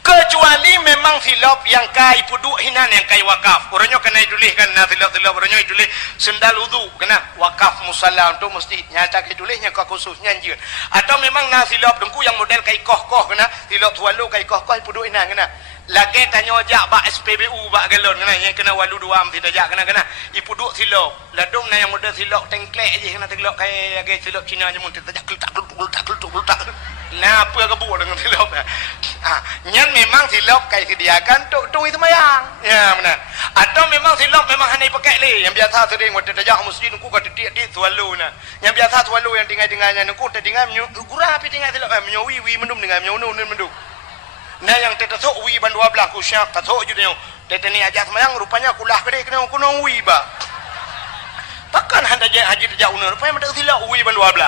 kecuali memang silap yang kai puduk hinan yang kai wakaf orangnya kena dituliskan na silap orangnya ditulis sendal wudu kena wakaf musalla untuk mesti nyata ditulisnya kau khususnya anjir atau memang na silap dengku yang model kai koh kena silap walu kai koh puduk hinan kena lagi tanya jak bak SPBU bak galon kena yang kena walu dua am tidak jak kena ipuduk silap ladung na yang model silap tengklek je kena silap kai silap Cina je mun tidak tak nah apa kebu dengan silap nyan memang silap kai sediakan tu itu mayang ya benar atau memang silap memang hanya pakai le yang biasa sering waktu tajak masjid ku kata dia sualu na yang biasa sualu yang tinggal-tinggalnya ku tinggal gurah api tinggal silap menyowi mendum dengan menyono mendum nah yang tetasok wi ban 12 ku syak tasok ju dia teteni aja semayang rupanya kulah gede kena kuno wi ba bahkan handa haji tajak unur rupanya mata silap wi ban 12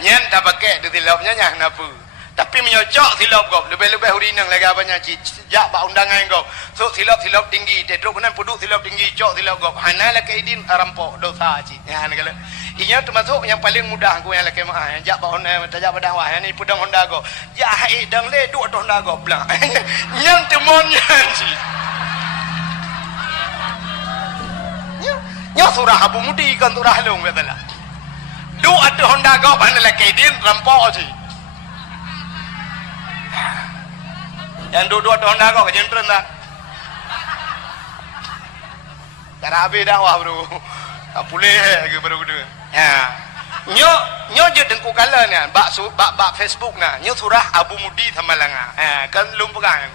nyen dah pakai tu tilapnya nyah napa. Tapi menyocok silap kau. Lebih-lebih hurinang lagi abangnya jak bak undangan kau. So silap tinggi, tedruk kenan puduk silap tinggi, cok silap kau. Hana lah kaidin rampok dosa cik. Ya ni kalau. Inya termasuk yang paling mudah aku yang laki mah. Yang jak bak Honda, tajak padang wah. Yang ni pudang Honda kau. Jak hai dang le duk atas Honda kau belang. Yang temonnya cik. Nya surah Abu Mudi kan surah long katalah. Duk atas Honda kau hana lah kaidin rampok cik. Yang dua-dua Honda kau kejentren tak? Tak habis dakwah bro. Tak boleh ke baru kedua. Ya. Nyo je dengku kala ni bak Facebook na. Nyo surah Abu Mudi Tamalanga. Kan lum pegang.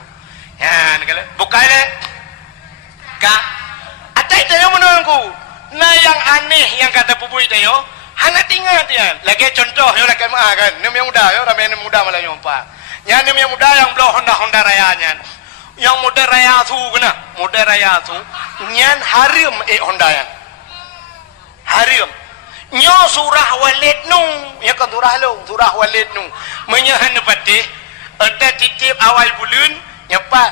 Ya, ni kala. Bukai le. Ka. Atai tayo menunggu. Na yang aneh yang kata pupui tayo. Hana tinggal dia. Lagi contoh yo lagi mah kan. Nem yang muda yo, ramai nem muda malah nyompa. Yang yang muda yang belum Honda rayanya, yang muda raya tu kena, muda raya tu, nyan harim Honda yang, harim, nyo surah walid nu, yang kan surah walid nu, menyahan pati, ada titip awal bulan, nyepat,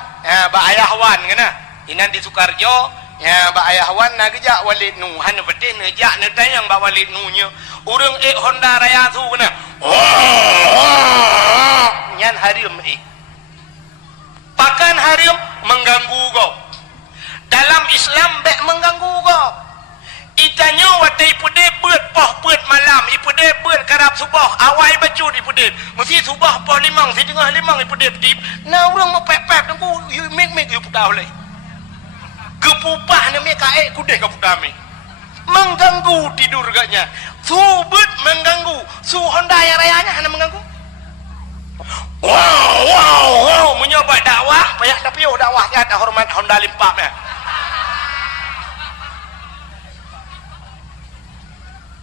ba ayah wan kena, inan di Sukarjo, ya ba ayah wan nak kerja walid nu, han pati ngejak netayang ba walid nu nya, urang Honda raya tu kena. Nyan harim pakan harim mengganggu kau dalam Islam bek mengganggu kau itanya watai pude beut poh beut malam ipude beut karab subah awal baju ipude mesti subah poh limang si tengah limang ipude dip na urang mau pep-pep tengku you make you putah oleh kepupah namanya kaek kudeh ke putami mengganggu tidur gaknya subut mengganggu su Honda yang rayanya hanya mengganggu. Wow menyoba dakwah payah tapi dakwah ya ada hormat Honda limpah ya.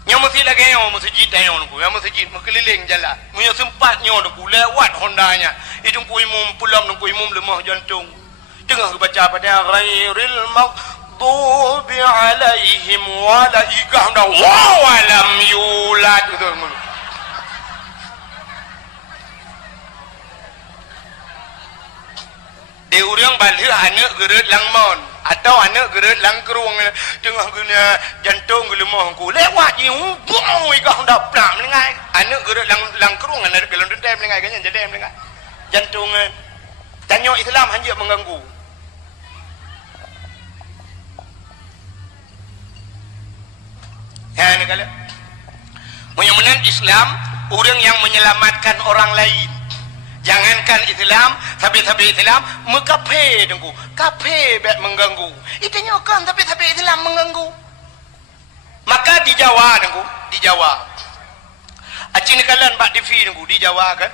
Yang mesti lagi yang masjid yang ku yang masjid mengkeliling jalan punya sempatnya ku lewat Hondanya itu ku imum pulam ku imum lemah jantung tengah baca pada ghairil maghdubi alaihim wala igah dah walam yulad itu dia orang balik anak geret langmon atau anak geret langkerung tengah guna jantung gelemah ku lewat je bau igah dah plam lengai anak geret langkerung anak gelon dendam lengai kan jadi lengai jantung tanya Islam hanya mengganggu ya ni kala mudah-mudahan Islam orang yang menyelamatkan orang lain. Jangankan Islam, tapi Islam mekape dengku, kape bet mengganggu. Itanya kan tapi Islam mengganggu. Maka di Jawa dengku, di Jawa. Acing kalian bak TV dengku di Jawa kan.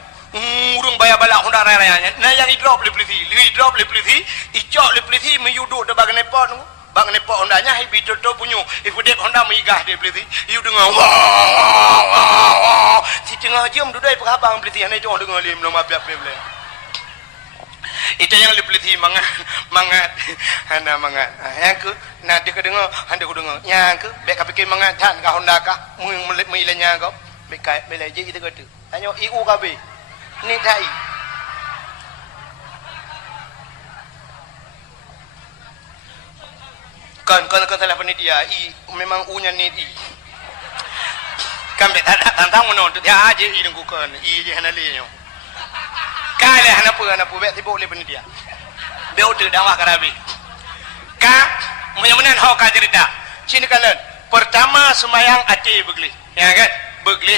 Urung bayar balak Honda rayanya. Nah yang drop le polisi, icok le polisi meyuduk de bagan nepot dengku. Bang nepot Hondanya hibi toto punyu. Iku dek Honda meigah de polisi. You dengar wah. Si tengah jam duduk perhabang polisi ane jong dengar lim nama biap boleh. Itu yang le polisi mangat. Hana mangat. Yang ke nak dia dengar, handa ku dengar. Yang ke bek kapikir mangat tan ka Honda ka. Mu ilanya kau. Bek kai belaje itu kata. Tanya iu kabe. Ni tai. Kan salah penitia memang unya ni kan bet tantang menon tu dia aje i dengku kan je hanali nyo kale hanapu bet tibo le penitia be udah dakwah karabi ka menan ho ka cerita sini kalian pertama semayang hati begli ya kan begli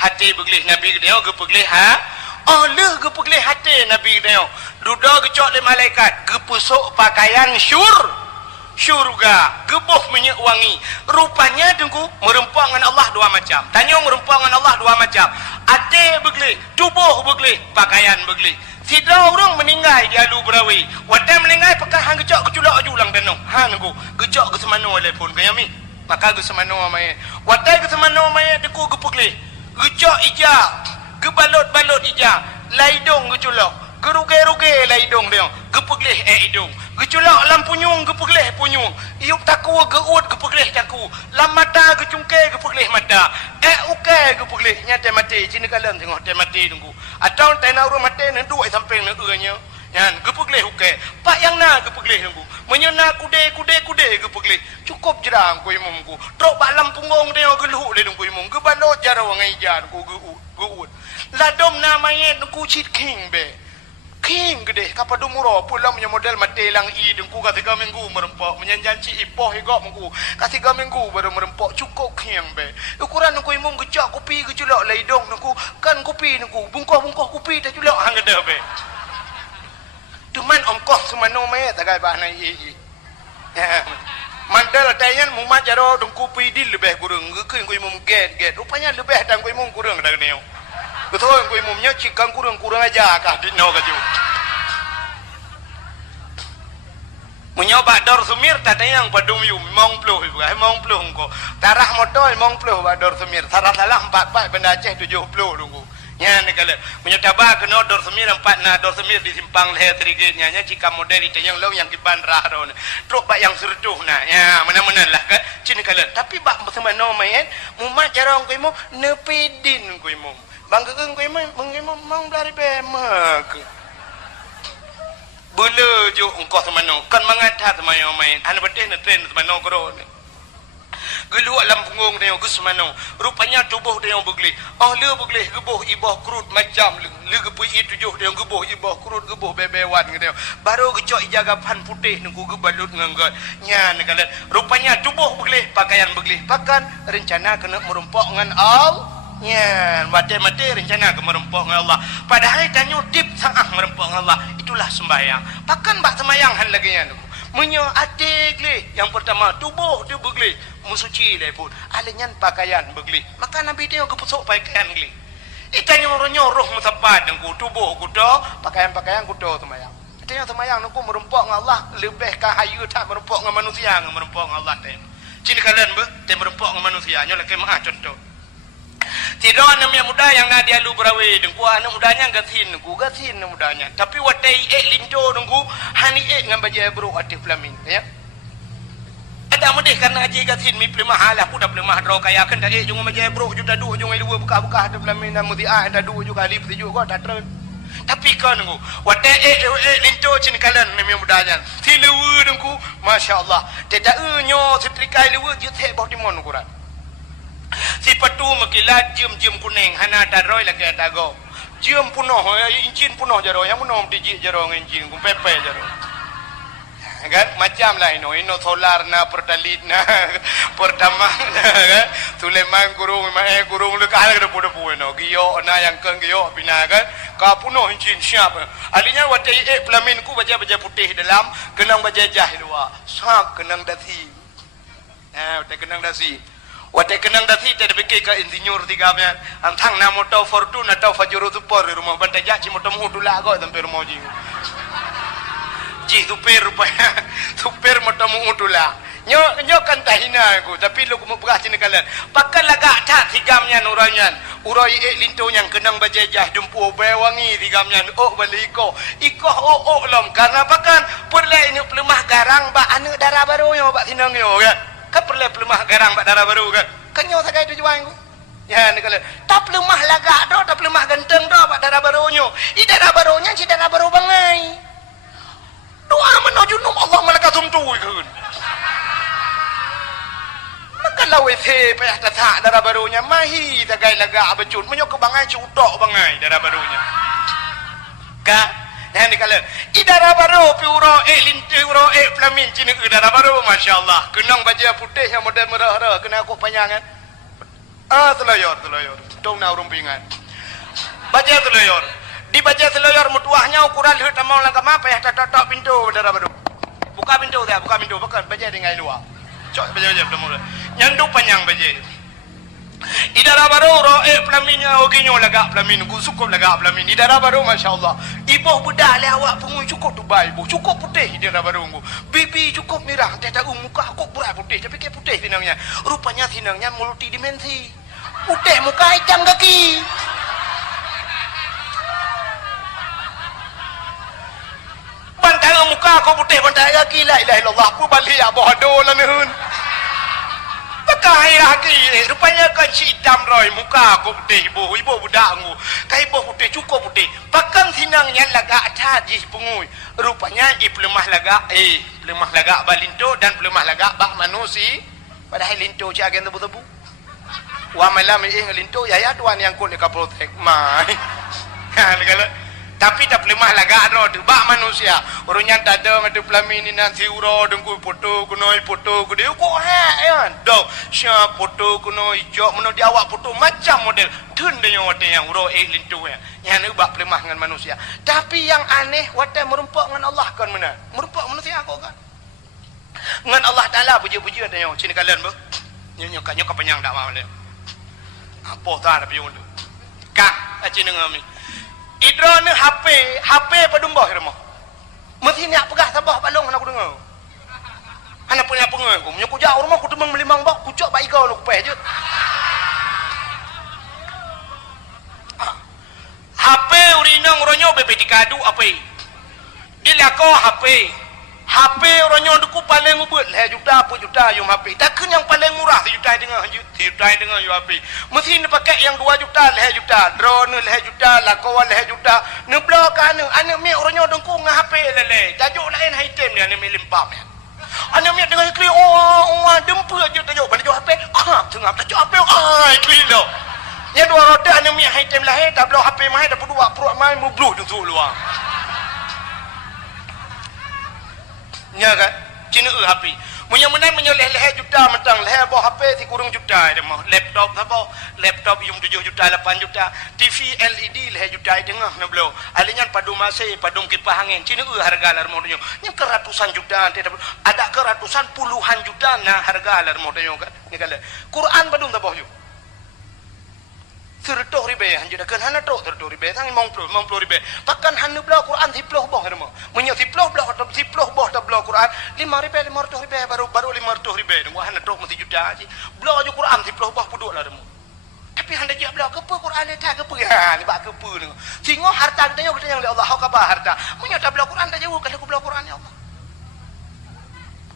hati begli nabi dia ge begli oh le ge begli hati nabi dia duduk gecok le malaikat ge pusuk pakaian syurga gebuh minyak wangi rupanya dengku merempang dengan Allah dua macam tanya merempang dengan Allah dua macam ate begli tubuh begli pakaian begli sidra orang meninggal di alu berawi wadah meninggal pakai hang gecok keculak ajulang danau nengku gecok ke semana oleh pun kaya mi maka ke semana amai wadah ke semana amai dengku gepegli gecok ija gebalot ija laidong keculak geruge laidong dia gepegli hidung Geculak lam punyung gepegleh punyung. Iuk taku geut gepegleh taku. Lam mata gecungke gepegleh mata. Uke gepegleh nyate mati. Cini kalam tengok te mati tunggu. Atau tena urang mati nan duai sampai nan nya. Yan gepegleh uke. Pak yang na gepegleh tunggu. Menyena kude gepegleh. Cukup jerang ku imumku. Trok bak lam punggung dia geluh le tunggu imum. Gebalot jara wang ijan ku geut. Ladom namanya tunggu chit king be. King gede kapadu muro pulang punya model mati lang i dengku kata 3 minggu merempok menyanjanci ipoh higop mengku kata 3 minggu baru merempok cukup king be ukuran nengku imung gecak kopi geculak laidong nengku kan kopi nengku bungkoh kopi tak culak hang gede be tuman ongkoh semano me tagai bahana i mandal tayan mumat jaro dengku pidil lebih kurang gekeun ku imung get rupanya lebih dan ku imung kurang dak neo betul ku imumnya cikang kurang aja kah dino kaju menyoba dor sumir tatanya yang padum yu mong pluh engko tarah modal mong pluh ba dor sumir salah 4 benda Aceh 70 tunggu nya ne kala menyotaba kena dor sumir 4 na dor sumir di simpang leher trigenya nya cika model itu yang long yang kiban rah ron truk ba yang serduh na ya mana-mana lah ke cini kala tapi ba semano main mumat jarang ku imu nepidin ku imu bangkeung ku imum mang dari bemak bela jo engkau semano kan mangathat mayo main ana beteh na tren semano kro gelu alam punggung dia gus semano rupanya tubuh dia begli le begli gebuh ibah krut macam le gebui 7 dia gebuh ibah krut gebuh bebewan dia baru gecok jaga pan putih nunggu gebalut nganggot nya nekalat rupanya tubuh begli pakaian begli pakan rencana kena merumpok ngan nya mati rencana ke merempok dengan Allah padahal tanya tip sangah merempok dengan Allah itulah sembahyang pakan bak sembahyang han lagi nya menyo atik le yang pertama tubuh dia begli musuci le pun alenyan pakaian begli maka nabi dia ke pusuk pakaian gli itanya nyoroh musapat dengku tubuh kudo pakaian kudo sembahyang itanya sembahyang nungku merempok dengan Allah lebih kahayu tak merempok dengan manusia merempok dengan Allah teh cini kalian be te merempok dengan manusia nya lagi mah contoh tidak anak muda yang nak dia lu berawe dengku anak mudanya gatin mudanya tapi watai linto dengku hani dengan baju bro ati flamin ya ada mudih karena aji gatin mi prima halah pun dah prima dro kaya kan dah jung baju bro juta du jung lu buka ada flamin namu dia ada du juga lip juga tak tren tapi kan dengku watai linto cin kalan ni mudanya tilu dengku masyaallah tidak nyo setrikai lu jute boh di mon ukuran si patu makilat jum kuning hana daroi lagi dago jum punoh incin punoh jaro yang punoh diji jaro incin ku pepe jaro kan macam lah ino solar na pertalit na pertama kan Sulaiman kurung kurung le kala de pudo puno giyo na yang keng giyo bina kan ka punoh incin siap alinya watai pelamin ku baja putih dalam kenang baja jah dua sak kenang dasi watai kenang dasi watai kenang dasi tak fikir ke insinyur tiga punya antang na motor fortune atau fajuru super rumah bantai jak ci motor mudu lah kau sampai rumah ji super rupanya super motor mudu lah nyo kan tahina aku tapi lu kumu berah cina kalian pakai lagak tak tiga punya nuranyan urai linto yang kenang bajajah dumpu bewangi tiga punya baliko ikoh lom karena pakan perle ini pelemah garang ba anu darah baru yo bak sinang yo kan kan perlu pelemah garang bak darah baru kan kan nyawa sakai tujuan ku ya ni kalau tak pelemah lagak do tak pelemah ganteng do bak darah barunya i darah barunya si darah baru bangai doa menuju nom Allah malaikat sumtu ikun maka lawe se payah tak darah barunya mahi sakai lagak becun menyok ke bangai cutok bangai darah barunya ka yang ni kalau idara baru puro linturo flamin cini idara baru masyaallah kenang baju putih yang model merah kena aku panjangan seloyor tong na rumpingan baju seloyor di baju seloyor mutuahnya ukuran lihat mau langkah apa ya tak pintu idara baru buka pintu bukan baju dengan luar cok baju belum mulai nyandu panjang baju idara baru pelaminnya oginyo lagak pelamin ku cukup lagak pelamin idara baru masyaallah ibu budak le awak pengun cukup dubai bu cukup putih idara baru ku bibi cukup merah tak muka aku berat putih tapi ke putih sinangnya rupanya sinangnya multidimensi putih muka hitam kaki bantang muka kau putih pandai lagi la ilaha illallah pu balik ya bodoh lah nihun. Pakai lagi rupanya kan sidam roy muka kau putih ibu budak ngu. Kai ibu putih cukup putih. Pakan sinangnya laga caji pengui. Rupanya lemah laga balinto dan lemah laga bak manusi. Padahal linto jaga tebu-tebu. Wa malam linto ya tuan yang kau leka protek mai. Tapi tak lemah laga ro tu bak manusia. Orangnya tak ada ngadu pelamin ni nanti uro dengku foto kunoi foto ku dia ko ha kan. Dok sya foto kunoi jok meno dia awak foto macam model tun dia wate yang uro lintu ya. Yang bak lemah dengan manusia. Tapi yang aneh wate merumpak dengan Allah kan mana? Merumpak manusia kau kan. Dengan Allah Taala puji-puji ada yang sini kalian bu. Nyo kanyo kapanyang dak mau le. Apa ta ada piun tu. Kak acin ngami. Idrone HP padumbah remah. Mesti nak pegah sabah balong aku dengar. Ana punya pengen aku, menyo ku jauh rumah ku demang melimang bak, ku cok baik kau lu pe je. HP urinang uronyo bebe dikadu apa? Dilako HP uronyo duku paling ubut le juta apa juta yum HP. Takkan yang paling murah sejuta dengan yo HP. Mesti ni pakai yang 2 juta le juta, drone le juta, lakowa le juta. Ne blok kan ane mi uronyo dengku ngah HP lele. Tajuk lain item ni ane mi limpam ya. Ane mi dengan kli dempu je tajuk pada HP. Tengah tajuk HP kli lo. Ya 2 roda ane mi item lain tak blok HP mai dah dua pro mai mu blue deng tu luar. Nya kan cina HP punya menan menyoleh leh juta mentang leh bawa HP si kurang juta dia mah laptop apa laptop yung 7 juta 8 juta TV LED leh juta dengar na belo alinyan padum masih padum kipas angin cina harga lar modnya nya ke ratusan juta ada ke ratusan puluhan juta nah harga lar modnya kan ni kala Quran padum ta boh yu sertoh ribe hanjur kan hana tok sertoh ribe sang 50 ribe pakan hanu bela Quran 10 boh remo menyo 10 bela atau 10 boh ta bela Quran 5 ribe 500 ribe baru 500 ribe wa hana tok mesti juta ji bela ju Quran 10 boh puduk lah remo tapi handa je bela kepe Quran ni tak kepe ha ni bak kepe ni singo harta kita yang oleh Allah ka ba harta menyo ta bela Quran dah jauh kalau ku bela Quran ya Allah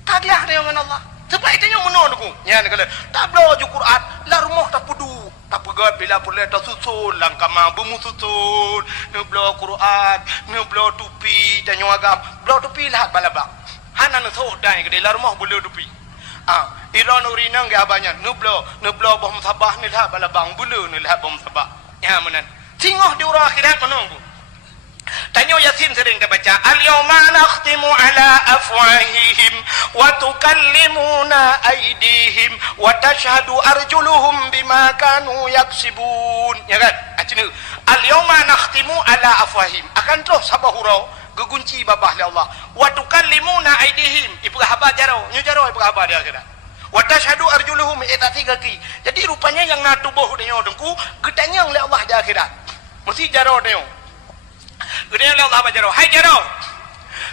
kaglah dengan Allah sebab itu yang menon aku nya ni kala tak bela ju Quran la rumah tak pudu tak pegat bila pula tak susul langkama bemu susul ne bela Quran ne bela tupi dan nyagam bela tupi lah balabak hana ne sok dai ke dalam rumah bela tupi iran urinang ga banyak ne bela bom sabah ni lah balabang bela ni lah bom sabah ya menan singoh di urang akhirat menunggu tanya Yasin sering kita baca al-yawma nakhtimu ala afwahihim wa tukallimuna aydihim wa tashhadu arjuluhum bima kanu yaksibun ya kan acina al-yawma nakhtimu ala afwahihim akan terus sabahuro gegunci babah li Allah wa tukallimuna aydihim ibu habar jaro nyu jaro ibu habar dia kira wa tashhadu arjuluhum etati kaki jadi rupanya yang natubuh dia dengku gedanyang li Allah di akhirat mesti jaro dia Kemudian Allah berjaro, hai jaro.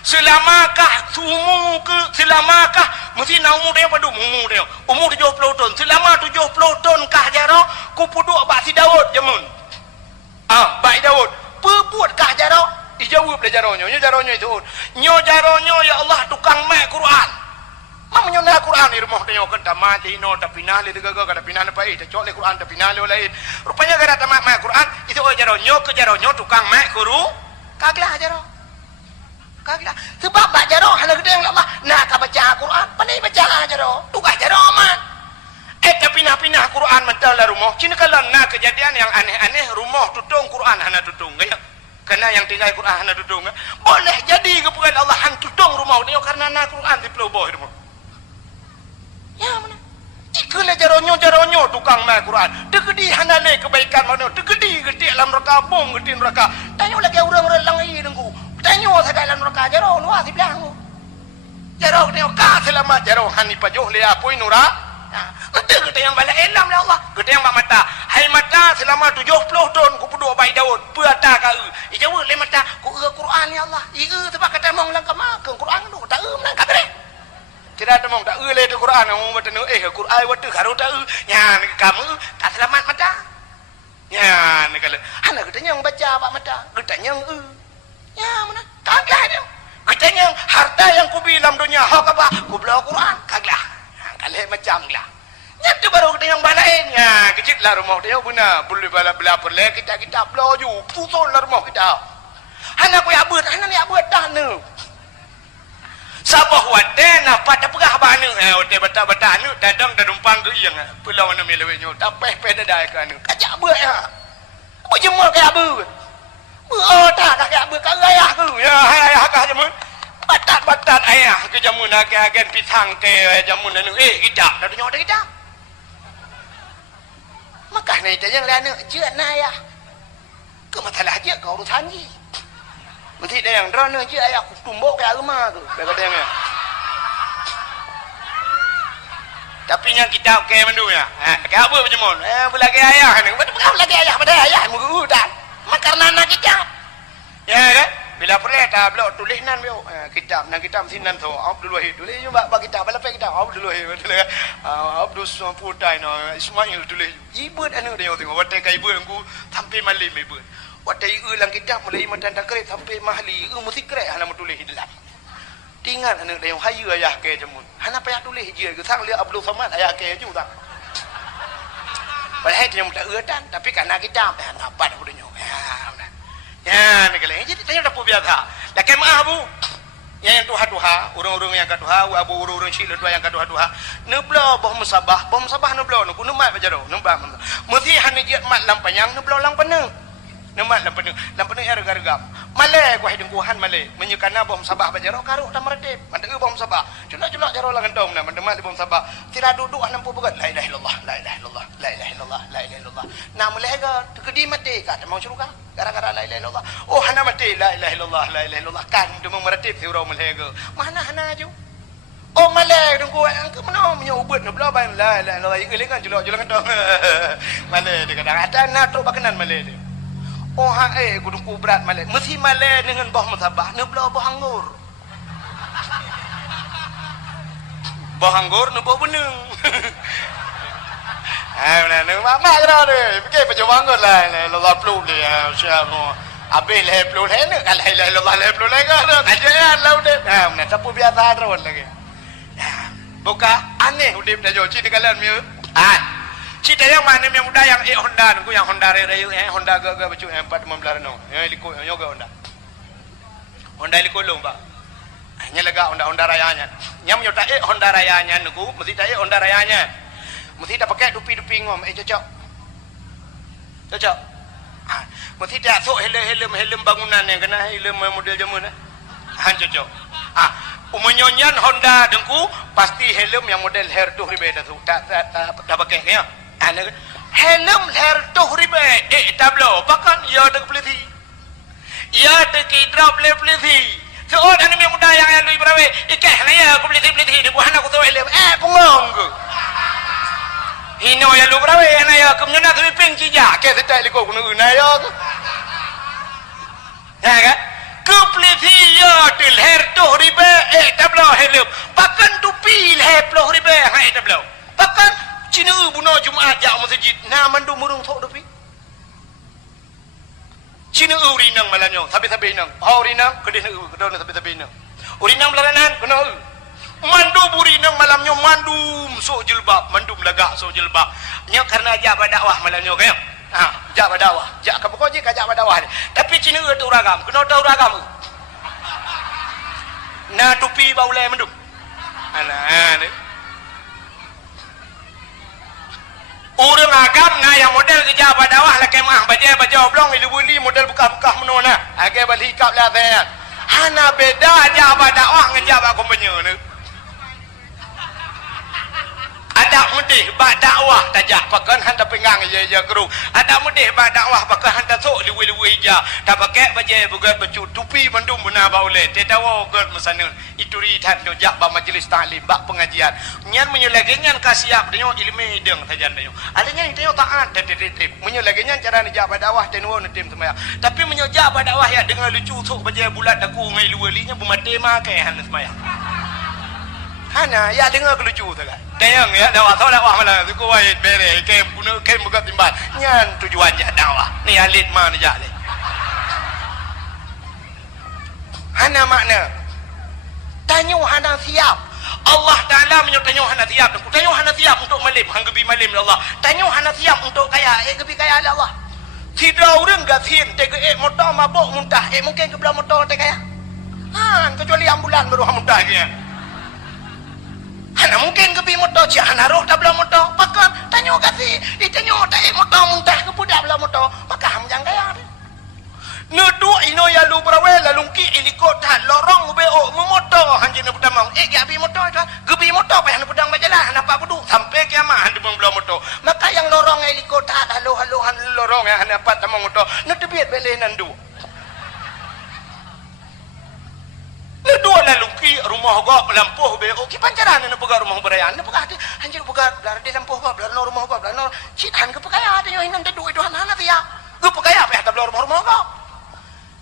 Selamakah mesti nak umur dia pada umur 70 tahun. Selama 70 tahun kah jaro ku puduk bak si Daud jamun. Bak Daud. Pebuat kah jaro? Dijawab dah jaronyo. Nyo jaronyo ya Allah tukang mak Quran. Mam nyona Quran di rumah dia kan tamat lino tapi nah le degaga kada pinah apa tak cok le Quran tapi nah le lain. Rupanya kada tamat mak Quran itu jaronyo ke jaronyo tukang mak guru. Kaglah jaro. Kaglah. Sebab bak jaro hana gede yang Allah. Nak ka baca Quran, pandai baca jaro. Tugas jaro man. Tapi pinah Quran mental lah rumah. Cina kalau nak kejadian yang aneh-aneh rumah tutung Quran hana tutung. Karena yang tinggal Quran hana tutung. Boleh jadi kepukan Allah han tutung rumah dia karena nak Quran di pulau bawah rumah. Ya mana? Ikalah jaronyo tukang main Quran. Tegedi handale kebaikan mana? Tegedi alam neraka bom gede neraka. Tanya lagi orang-orang langai dengku. Tanya saya dalam neraka jaro luar di belakang. Jaro dia ka selamat jaro hani pajoh le apoi nura. Gede yang bala elam lah Allah. Gede yang mata. Hai mata selama 70 tahun ku puduk baik Daud. Puata ka ijawu le mata ku Quran ya Allah. Sebab kata mong lang kama ke Quran tu tak menang kata deh. Tidak ada mong tak le tu Quran ngomong betul Quran watu karo tak nya kamu tak selamat mata. Ya ni kalau anak kita yang baca apa mata kita yang ya mana kagak dia Katanya harta yang ku bilang dunia hak apa? Ku belah Quran kaglah. Kalau macam lah. Nyata baru kita yang balainnya. Kecil lah rumah dia guna boleh bala perle kita belah ju. Susah lah rumah kita. Hana ku ya buat, hana ni buat dah nu. Sabah wadena pada pegah banu ote bata anu dadang dadumpang ke yang pulau anu melewenyo tapeh pedadai ke anu kajak buat ya. Apa jemur ke abu? Oh tak kakek abu ka ayah ku. Ya ayah ka jamun. Batat ayah ke jamun agen pisang ke jamun anu kita dah tunjuk dah kita. Makah ni dia yang lain je na ayah. Ke masalah je kau urusan ni. Nanti dia yang drone je ayah tumbuk ke rumah tu. Dia kata yang tapi yang kita okey mandu ya. Ke apa macam mon? Pula ke ayah ni. Betul pula ke ayah pada ayah mu dah. Makarna nak kita. Ya kan? Bila pereh dah blok tulis nan bio. Kitab nang kitab sinan tu. Abdul Wahid tulis je bab kitab bala kitab Abdul Wahid betul ya. Abdul Putai no Ismail tulis. Ibu anu dia tengok watai kai ibu aku sampai malam ibu. Watai ulang kitab mulai matan takret sampai mahli. Mesti krek hana tulis dalam. Tinggal anak dia hayu ayah ke jamun. Hana payah tulis je ke sang dia Abdul Samad ayah ke ju tak. Padahal dia minta dan tapi karena kita dapat aku denyo. Ya, ni kali. Jadi tanya dapat biasa. Lakai maaf bu. Yang tuha-tuha, urung-urung yang katuha, abu urung-urung silut dua yang katuha-tuha. Neblo boh musabah neblo nu kuno mat bajaro, nembang. Mesti hanya jiat mat lampanyang neblo lampana. Nemat lampana harga-harga. Malai ku hidung kuhan malai. Menyukana bom sabah bajaro karuk ta meredip. Mandeng bom sabah. Celak-celak jaro lang entong na mendemat bom sabah. Tira duduk nampu begat. La ilaha illallah, la ilaha illallah, la ilaha illallah, la ilaha illallah. Nak mulai ke kedi mati kat mau suruh ka. Gara-gara la ilaha illallah. Oh hana mati la ilaha illallah, la ilaha illallah. Kan demang meredip surau mulai ke. Mana hana ju. Oh malai dong ku ke mana menyo ubet na bela ban la ilaha illallah. Ingin kan celak-celak entong. Malai de kadang-kadang nak tu bakanan malai de. Oh kudu ku berat malai. Mesti malai dengan boh musabah. Ni belah boh anggur. Boh anggur ni boh benung. Mana ni mak kena ni. Fikir macam anggur lah. Allah peluk dia. Siapa mo. Habis leh peluk leh ni. Kalau Allah leh peluk leh kan. Ajaran lah udah. Mana sapu biasa terus lagi. Buka aneh udip dah jauh. Cik kalian miu. Cita yang mana yang muda yang Honda nunggu yang Honda rayu Honda ga baju 415 no yang liko yoga Honda liko long ba hanya lega Honda rayanya nyam nyota Honda rayanya nunggu mesti tak Honda rayanya mesti tak pakai dupi ngom cocok mesti tak sok helm bangunan yang kena helm model jamun cocok umonyan Honda dengku pasti helm yang model hair tu ribet tu tak pakai ya helm hair tuh ribe tablo bahkan ya ada peliti ya ada kidra peliti so ada ni muda yang lu ibrawe ikeh lah ya aku peliti di buah aku tu helm pengong hino ya lu ibrawe na ya kumnyana tu ping cija ke setai liko kuno na ya kan ke peliti ya til hair tuh ribe tablo helm bahkan tupi hair tuh ribe tablo bahkan Cina bunuh Jumaat jak masjid. Nah mandu murung tok depi. Cina urinang malanyo, sabi-sabi nang. Urinang kedih na kedon sabi-sabi nang. Urinang belaranan kena. Mandu burinang malamnyo mandum sok jilbab, mandum lagak sok jilbab. Nya karena jak dakwah malanyo kaya. Jak dakwah. Jak ka pokok je ka jak dakwah. Tapi Cina tu ragam, kena tahu ragam. Nah tupi bau le mandum. Alah urang agam na yang model kerja badawah lah kemah baca oblong ilu-uli model buka-buka menona agak balik hikap lah saya hana beda aja badawah ngejab aku menye ada mudih badakwah tajak pakan handa pengang je kerung ada mudih badakwah pakan handa sok liwi-liwi je tak pakai baca bugat baju tupi mandum benar baule tetawa god mesanun itu rihat jak ba majlis taklim bak pengajian nyan menyulagengan kasiap denyo ilmu deng tajan denyo alanya denyo taat tetep menyulagengan cara nejak badakwah tenwo netim semaya tapi menyojak badakwah ya dengan lucu sok baca bulat aku ngai luwelinya bumate make han semaya hana ya dengar kelucu tu kan tayang ya dakwah mana tu ko wait bere ke puno ke muka timbal nyan tujuan jak dakwah ni alit mana jak le hana makna Tanyo hana siap. Allah Ta'ala menyuruh hana siap. Tanyo hana siap untuk malim. Hang gebi malim ya Allah. Tanyo hana siap untuk kaya. Gebi kaya ya Allah. Tidak orang gak sin. Tega motor mabuk muntah. Mungkin ke belah motor tega kaya. Kecuali ambulan baru muntah dia. Hana mungkin gebi motor. Cik hana roh tak belah motor. Maka tanyo kasih. Tanyo tak motor muntah ke budak belah motor. Maka ham jangan kaya. Nudu ino ya lu berawal lalu ki ilikot han lorong beo memotor hanjin pedamang gabi motor tu gebi motor payah nu pedang berjalan apa budu sampai kiamat han debang belah motor maka yang lorong ilikot halo han lorong han apa tamang motor nu tebiat bele nandu nudu lalu ki rumah gua lampuh beo ki pancaran nu pegar rumah berayan nu pegar hanjin pegar belar di lampuh gua belar rumah gua belar cit han ke pekaya ada yo hinan dedu itu han ya ke pekaya payah belar rumah gua.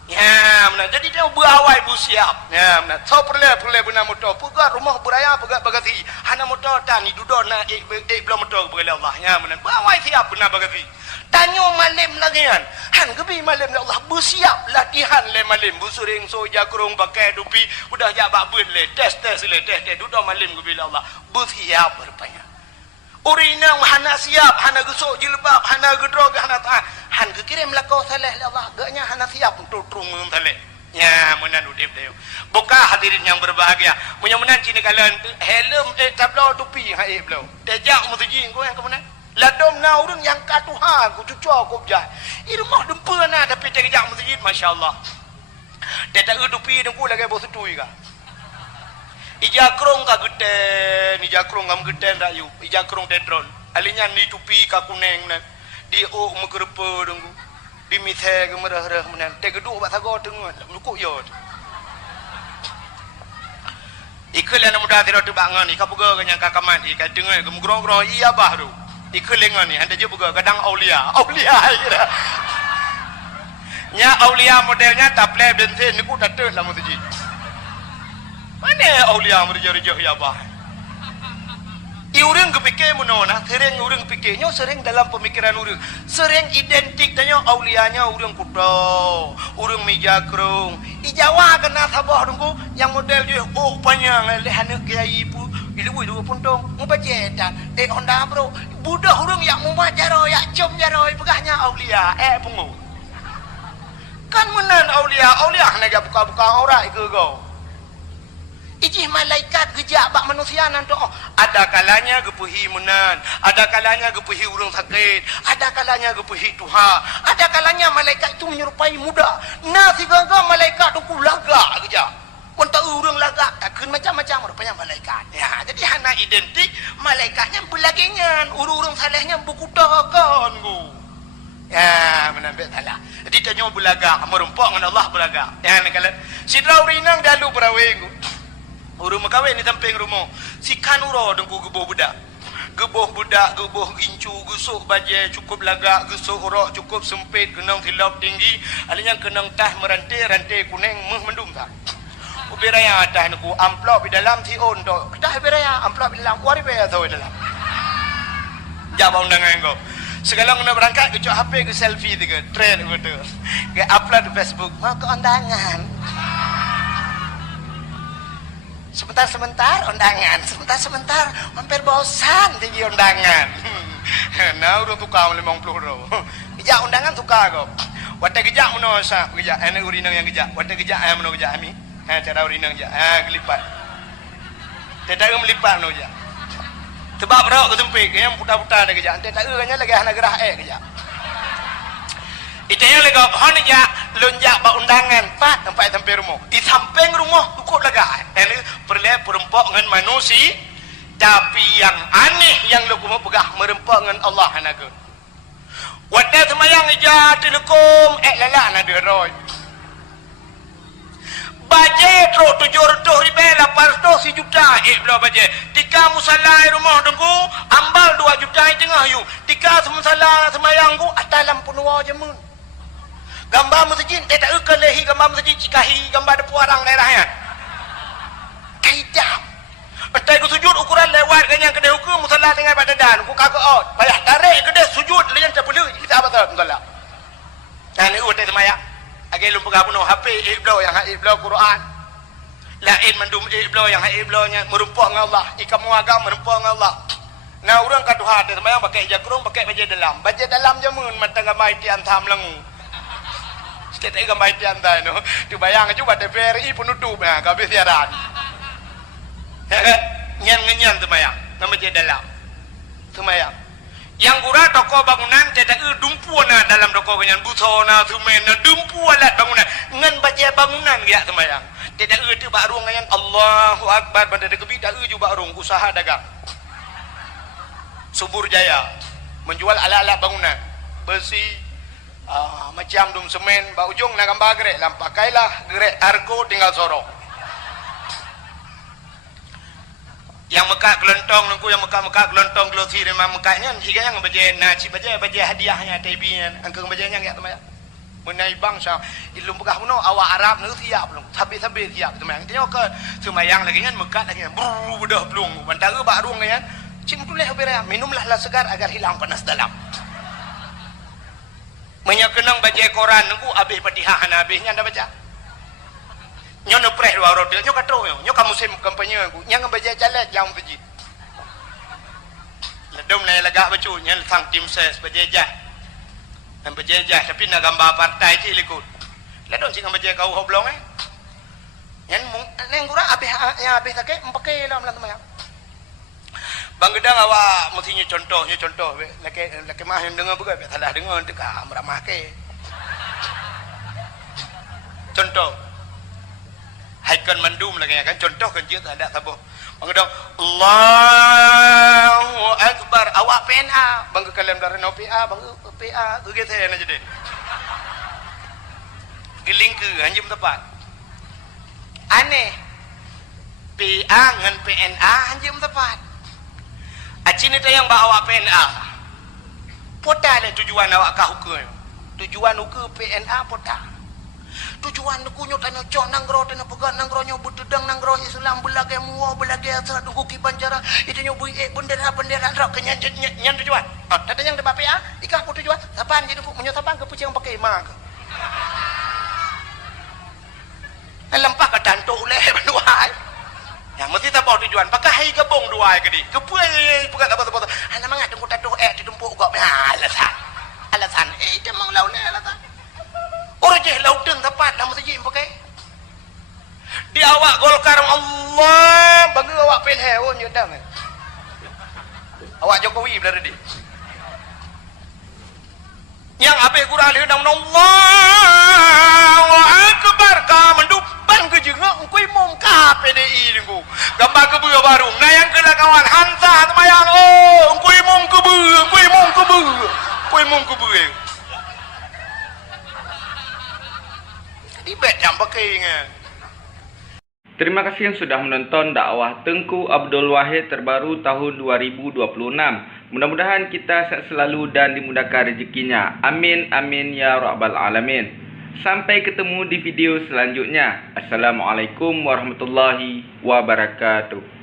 Ya, mana jadi dia berawai busiap. Ya, mana tahu perle guna motor. Pegat rumah beraya, pegat bagasi. Hana motor tani duduk na belum motor berala Allah. Ya, mana berawai siap benar bagasi. Tanyo malim lagi kan. Han gebi malim Allah busiap latihan le malim. Busuring soja kurung pakai dupi. Udah jabak bun le tes duduk malim gebi Allah. Busiap berpanya. Urinang hana siap, hana gesok jilbab, hana gedrog, hana tahan. Han kekirim lakau saleh Allah. Gaknya hana siap untuk turun saleh. Ya, menan udip dia. Buka hadirin yang berbahagia. Mudah-mudahan cini kalian helm tablau tupi hai blau. Tejak musjid kau yang kemudian. Ladom na urang yang katuhan ku cucu aku jah. I rumah dempa na tapi tejak musjid masya-Allah. Tejak tupi dengku lagi bos tutui ka. Ijakrong ka geden, ijakrong ngam geden rayu, ijakrong tedron. Alinya ni tupi ka kuneng na. Di o mengkerepa dengku. Di mithe ke merah-merah menan. Te geduk bak sago tengun, lukuk yo. Ikul yang muda tidak tu bangan ni, kapuga kenyang kakaman ni, kai dengar gemgrong-grong iya bah tu. Ikul lengan ni, anda je buka kadang aulia kira. Nya aulia modelnya taple bensin ni ku tatet lah masjid. Mana aulia merja-rejah ya bah. Urang kepikir menona, sering urang fikirnya sering dalam pemikiran urang, sering identik tanya aulianya urang kudo, urang mijakrung. Ijawa kena sabah dengku yang model dia panjang lehana kiai pu, ilu pun dong, mubajetan, Honda bro, budak urang yang mubajaro, yang com jaro, pegahnya aulia, pungu. Kan menan aulia hanya buka-buka orang ke kau. Ijih malaikat gejak bak manusia nanti. Ada kalanya gepuhi menan, ada kalanya gepuhi urang sakit, ada kalanya gepuhi Tuhan, ada kalanya malaikat itu menyerupai muda. Nasi gaga malaikat tu lagak gejak. Untuk urang lagak takkan macam-macam rupanya malaikat. Ya, jadi hana identik malaikatnya belagingan, urang salehnya bukutakan ku. Ya, menambil salah. Jadi tanya belagak, merumpak dengan Allah belagak. Ya, kalau sidra urinang dalu beraweng ku. Urung makawin ni samping rumah. Si kanuro dengku geboh budak. Geboh gincu, gusuk bajai cukup lagak, gusuk urok cukup sempit, kenang hilap tinggi, alinya kenang tah merantai kuning mendum tak. Ubiraya tah nuku amplop di dalam si on do. Tah ubiraya amplop di dalam wari be atau di dalam. Jawab undangan kau. Segala kena berangkat ke cok HP ke selfie tiga, trend betul. Ke upload di Facebook, mau ke undangan. Sebentar undangan, sebentar hampir bosan tinggi undangan. Nah udah tukar 50 ro. Gejak undangan tukar kau. Wata gejak mana sa? Gejak ane urinang yang gejak. Wata gejak ayam mana gejak ami? Cara urinang gejak. Gelipat. Tidak melipat mana gejak. Sebab rok ke sempit, yang putar-putar ada gejak. Tidak kanya lagi hana gerah gejak. Itu yang lagi hana gejak lonjak bak undangan pak tempat sampai rumah. Di samping rumah cukup lagak. Ini perempuan dengan manusia, tapi yang aneh yang lu mau pegah merempak dengan Allah hanaga. Wadah semayang ija telekom lala nada roy. Bajet ro 700 ribu 800 juta belah bajet. Tika musalla rumah dengku ambal 2 juta tengah yu. Tika musalla semayang ku atalam punua jemun. Gambar masjid tak ukan lehi gambar masjid cikahi gambar depu orang daerahnya. Kaidah. Entai ku sujud ukuran lewat kan yang kedai hukum musalla dengan badadan ku kagak out. Payah tarik kedai sujud layan tak boleh kita apa tahu musalla. Dan ni utai semaya. Agi lu pegang penuh HP iblau yang iblau Quran. Lain mandum iblo yang iblonya merumpuk dengan Allah, ikan muaga merumpuk dengan Allah. Nah orang kata hati semayang pakai jagrung, pakai baju dalam. Baju dalam jamun mata gamai tian tham lengu. Sikit lagi gamai tian tai no. Tu bayang juga TVRI penutup nah, habis siaran. Nyan semayang, nama baju dalam. Semayang. Yang gura toko bangunan tidak dumpu na dalam toko kenyan busona sumena dumpu alat bangunan ngan baju bangunan ya semayang. Tidak tu barung yang Allahu Akbar pada dekebi dak ju barung usaha dagang. Subur Jaya menjual alat-alat bangunan besi macam dum semen ba ujung nak gambar gerek lam pakailah gerek argo tinggal sorok. Yang Mekah gelontong nungku yang Mekah gelontong glosi memang Mekahnya jika yang baca naci baca hadiahnya tabian angkang bacanya ya teman menai bangsa ilmu Mekah puno awak Arab nu siap belum tapi siap teman tengok ke semayang lagi kan Mekah lagi budah belum bantara baru kan cing tuleh opera minumlah lah segar agar hilang panas dalam. Menyakenang baca Quran nungku habis Fatihah habisnya anda baca. Nyo no preh dua orang nyo katro nyo kamu musim kampanye aku nyang baca caleg jam masjid. Ledom nai lagak baca nyang sang tim ses bajajah. Dan bajajah tapi nak gambar partai je likut. Ledom sing baca kau hoblong Nyang neng gura habis tak pakai dalam teman. Bang Gedang awak mestinya contoh laki mah yang dengar bukan salah dengar tu ka meramah ke. Contoh Haikon mandum lagi kan contoh kan je tak ada sabuh. Bang Gedang Allahu Akbar awak PNA bang kalam darah PA bang PA tu gitu ya jadi. Giling ke anjum tepat. Aneh. PA dengan PNA anjum tepat. Acin itu yang bawa PNA. Pota le tujuan awak kah hukum. Tujuan hukum PNA pota. Tujuan hukum nyo tanya cok nanggro tanya pegang nanggro nyo betedang nanggro Islam belage muo belage asal duku ki banjara itu nyo bui bendera rok kenyan nyan tujuan. Ah tanya yang de PA ikah pun tujuan. Sapan jadi menyo sapan ke pucing pakai mak. Lempah ke tantuk leh banduai. Ya mesti tak bawa tujuan pakai hai gabung dua ke di kepuai bukan apa-apa ana mangat tunggu tato ditumpuk kok alasan dia mang laune alasan orang je lauten tepat nama saja pakai di awak Golkar Allah bangga awak PNH oh nyodang awak Jokowi benar di yang ape kurang dia nang Allahu Akbar ka mendupan ke jengak kuy mong ka PDI niku gambar kebeu baru nah yang kena kawan Hansa temayang oh kuy mong kebeu di bet jam pakai Terima kasih yang sudah menonton dakwah Tengku Abdul Wahid terbaru tahun 2026. Mudah-mudahan kita sehat selalu dan dimudahkan rezekinya. Amin amin ya rabbal alamin. Sampai ketemu di video selanjutnya. Assalamualaikum warahmatullahi wabarakatuh.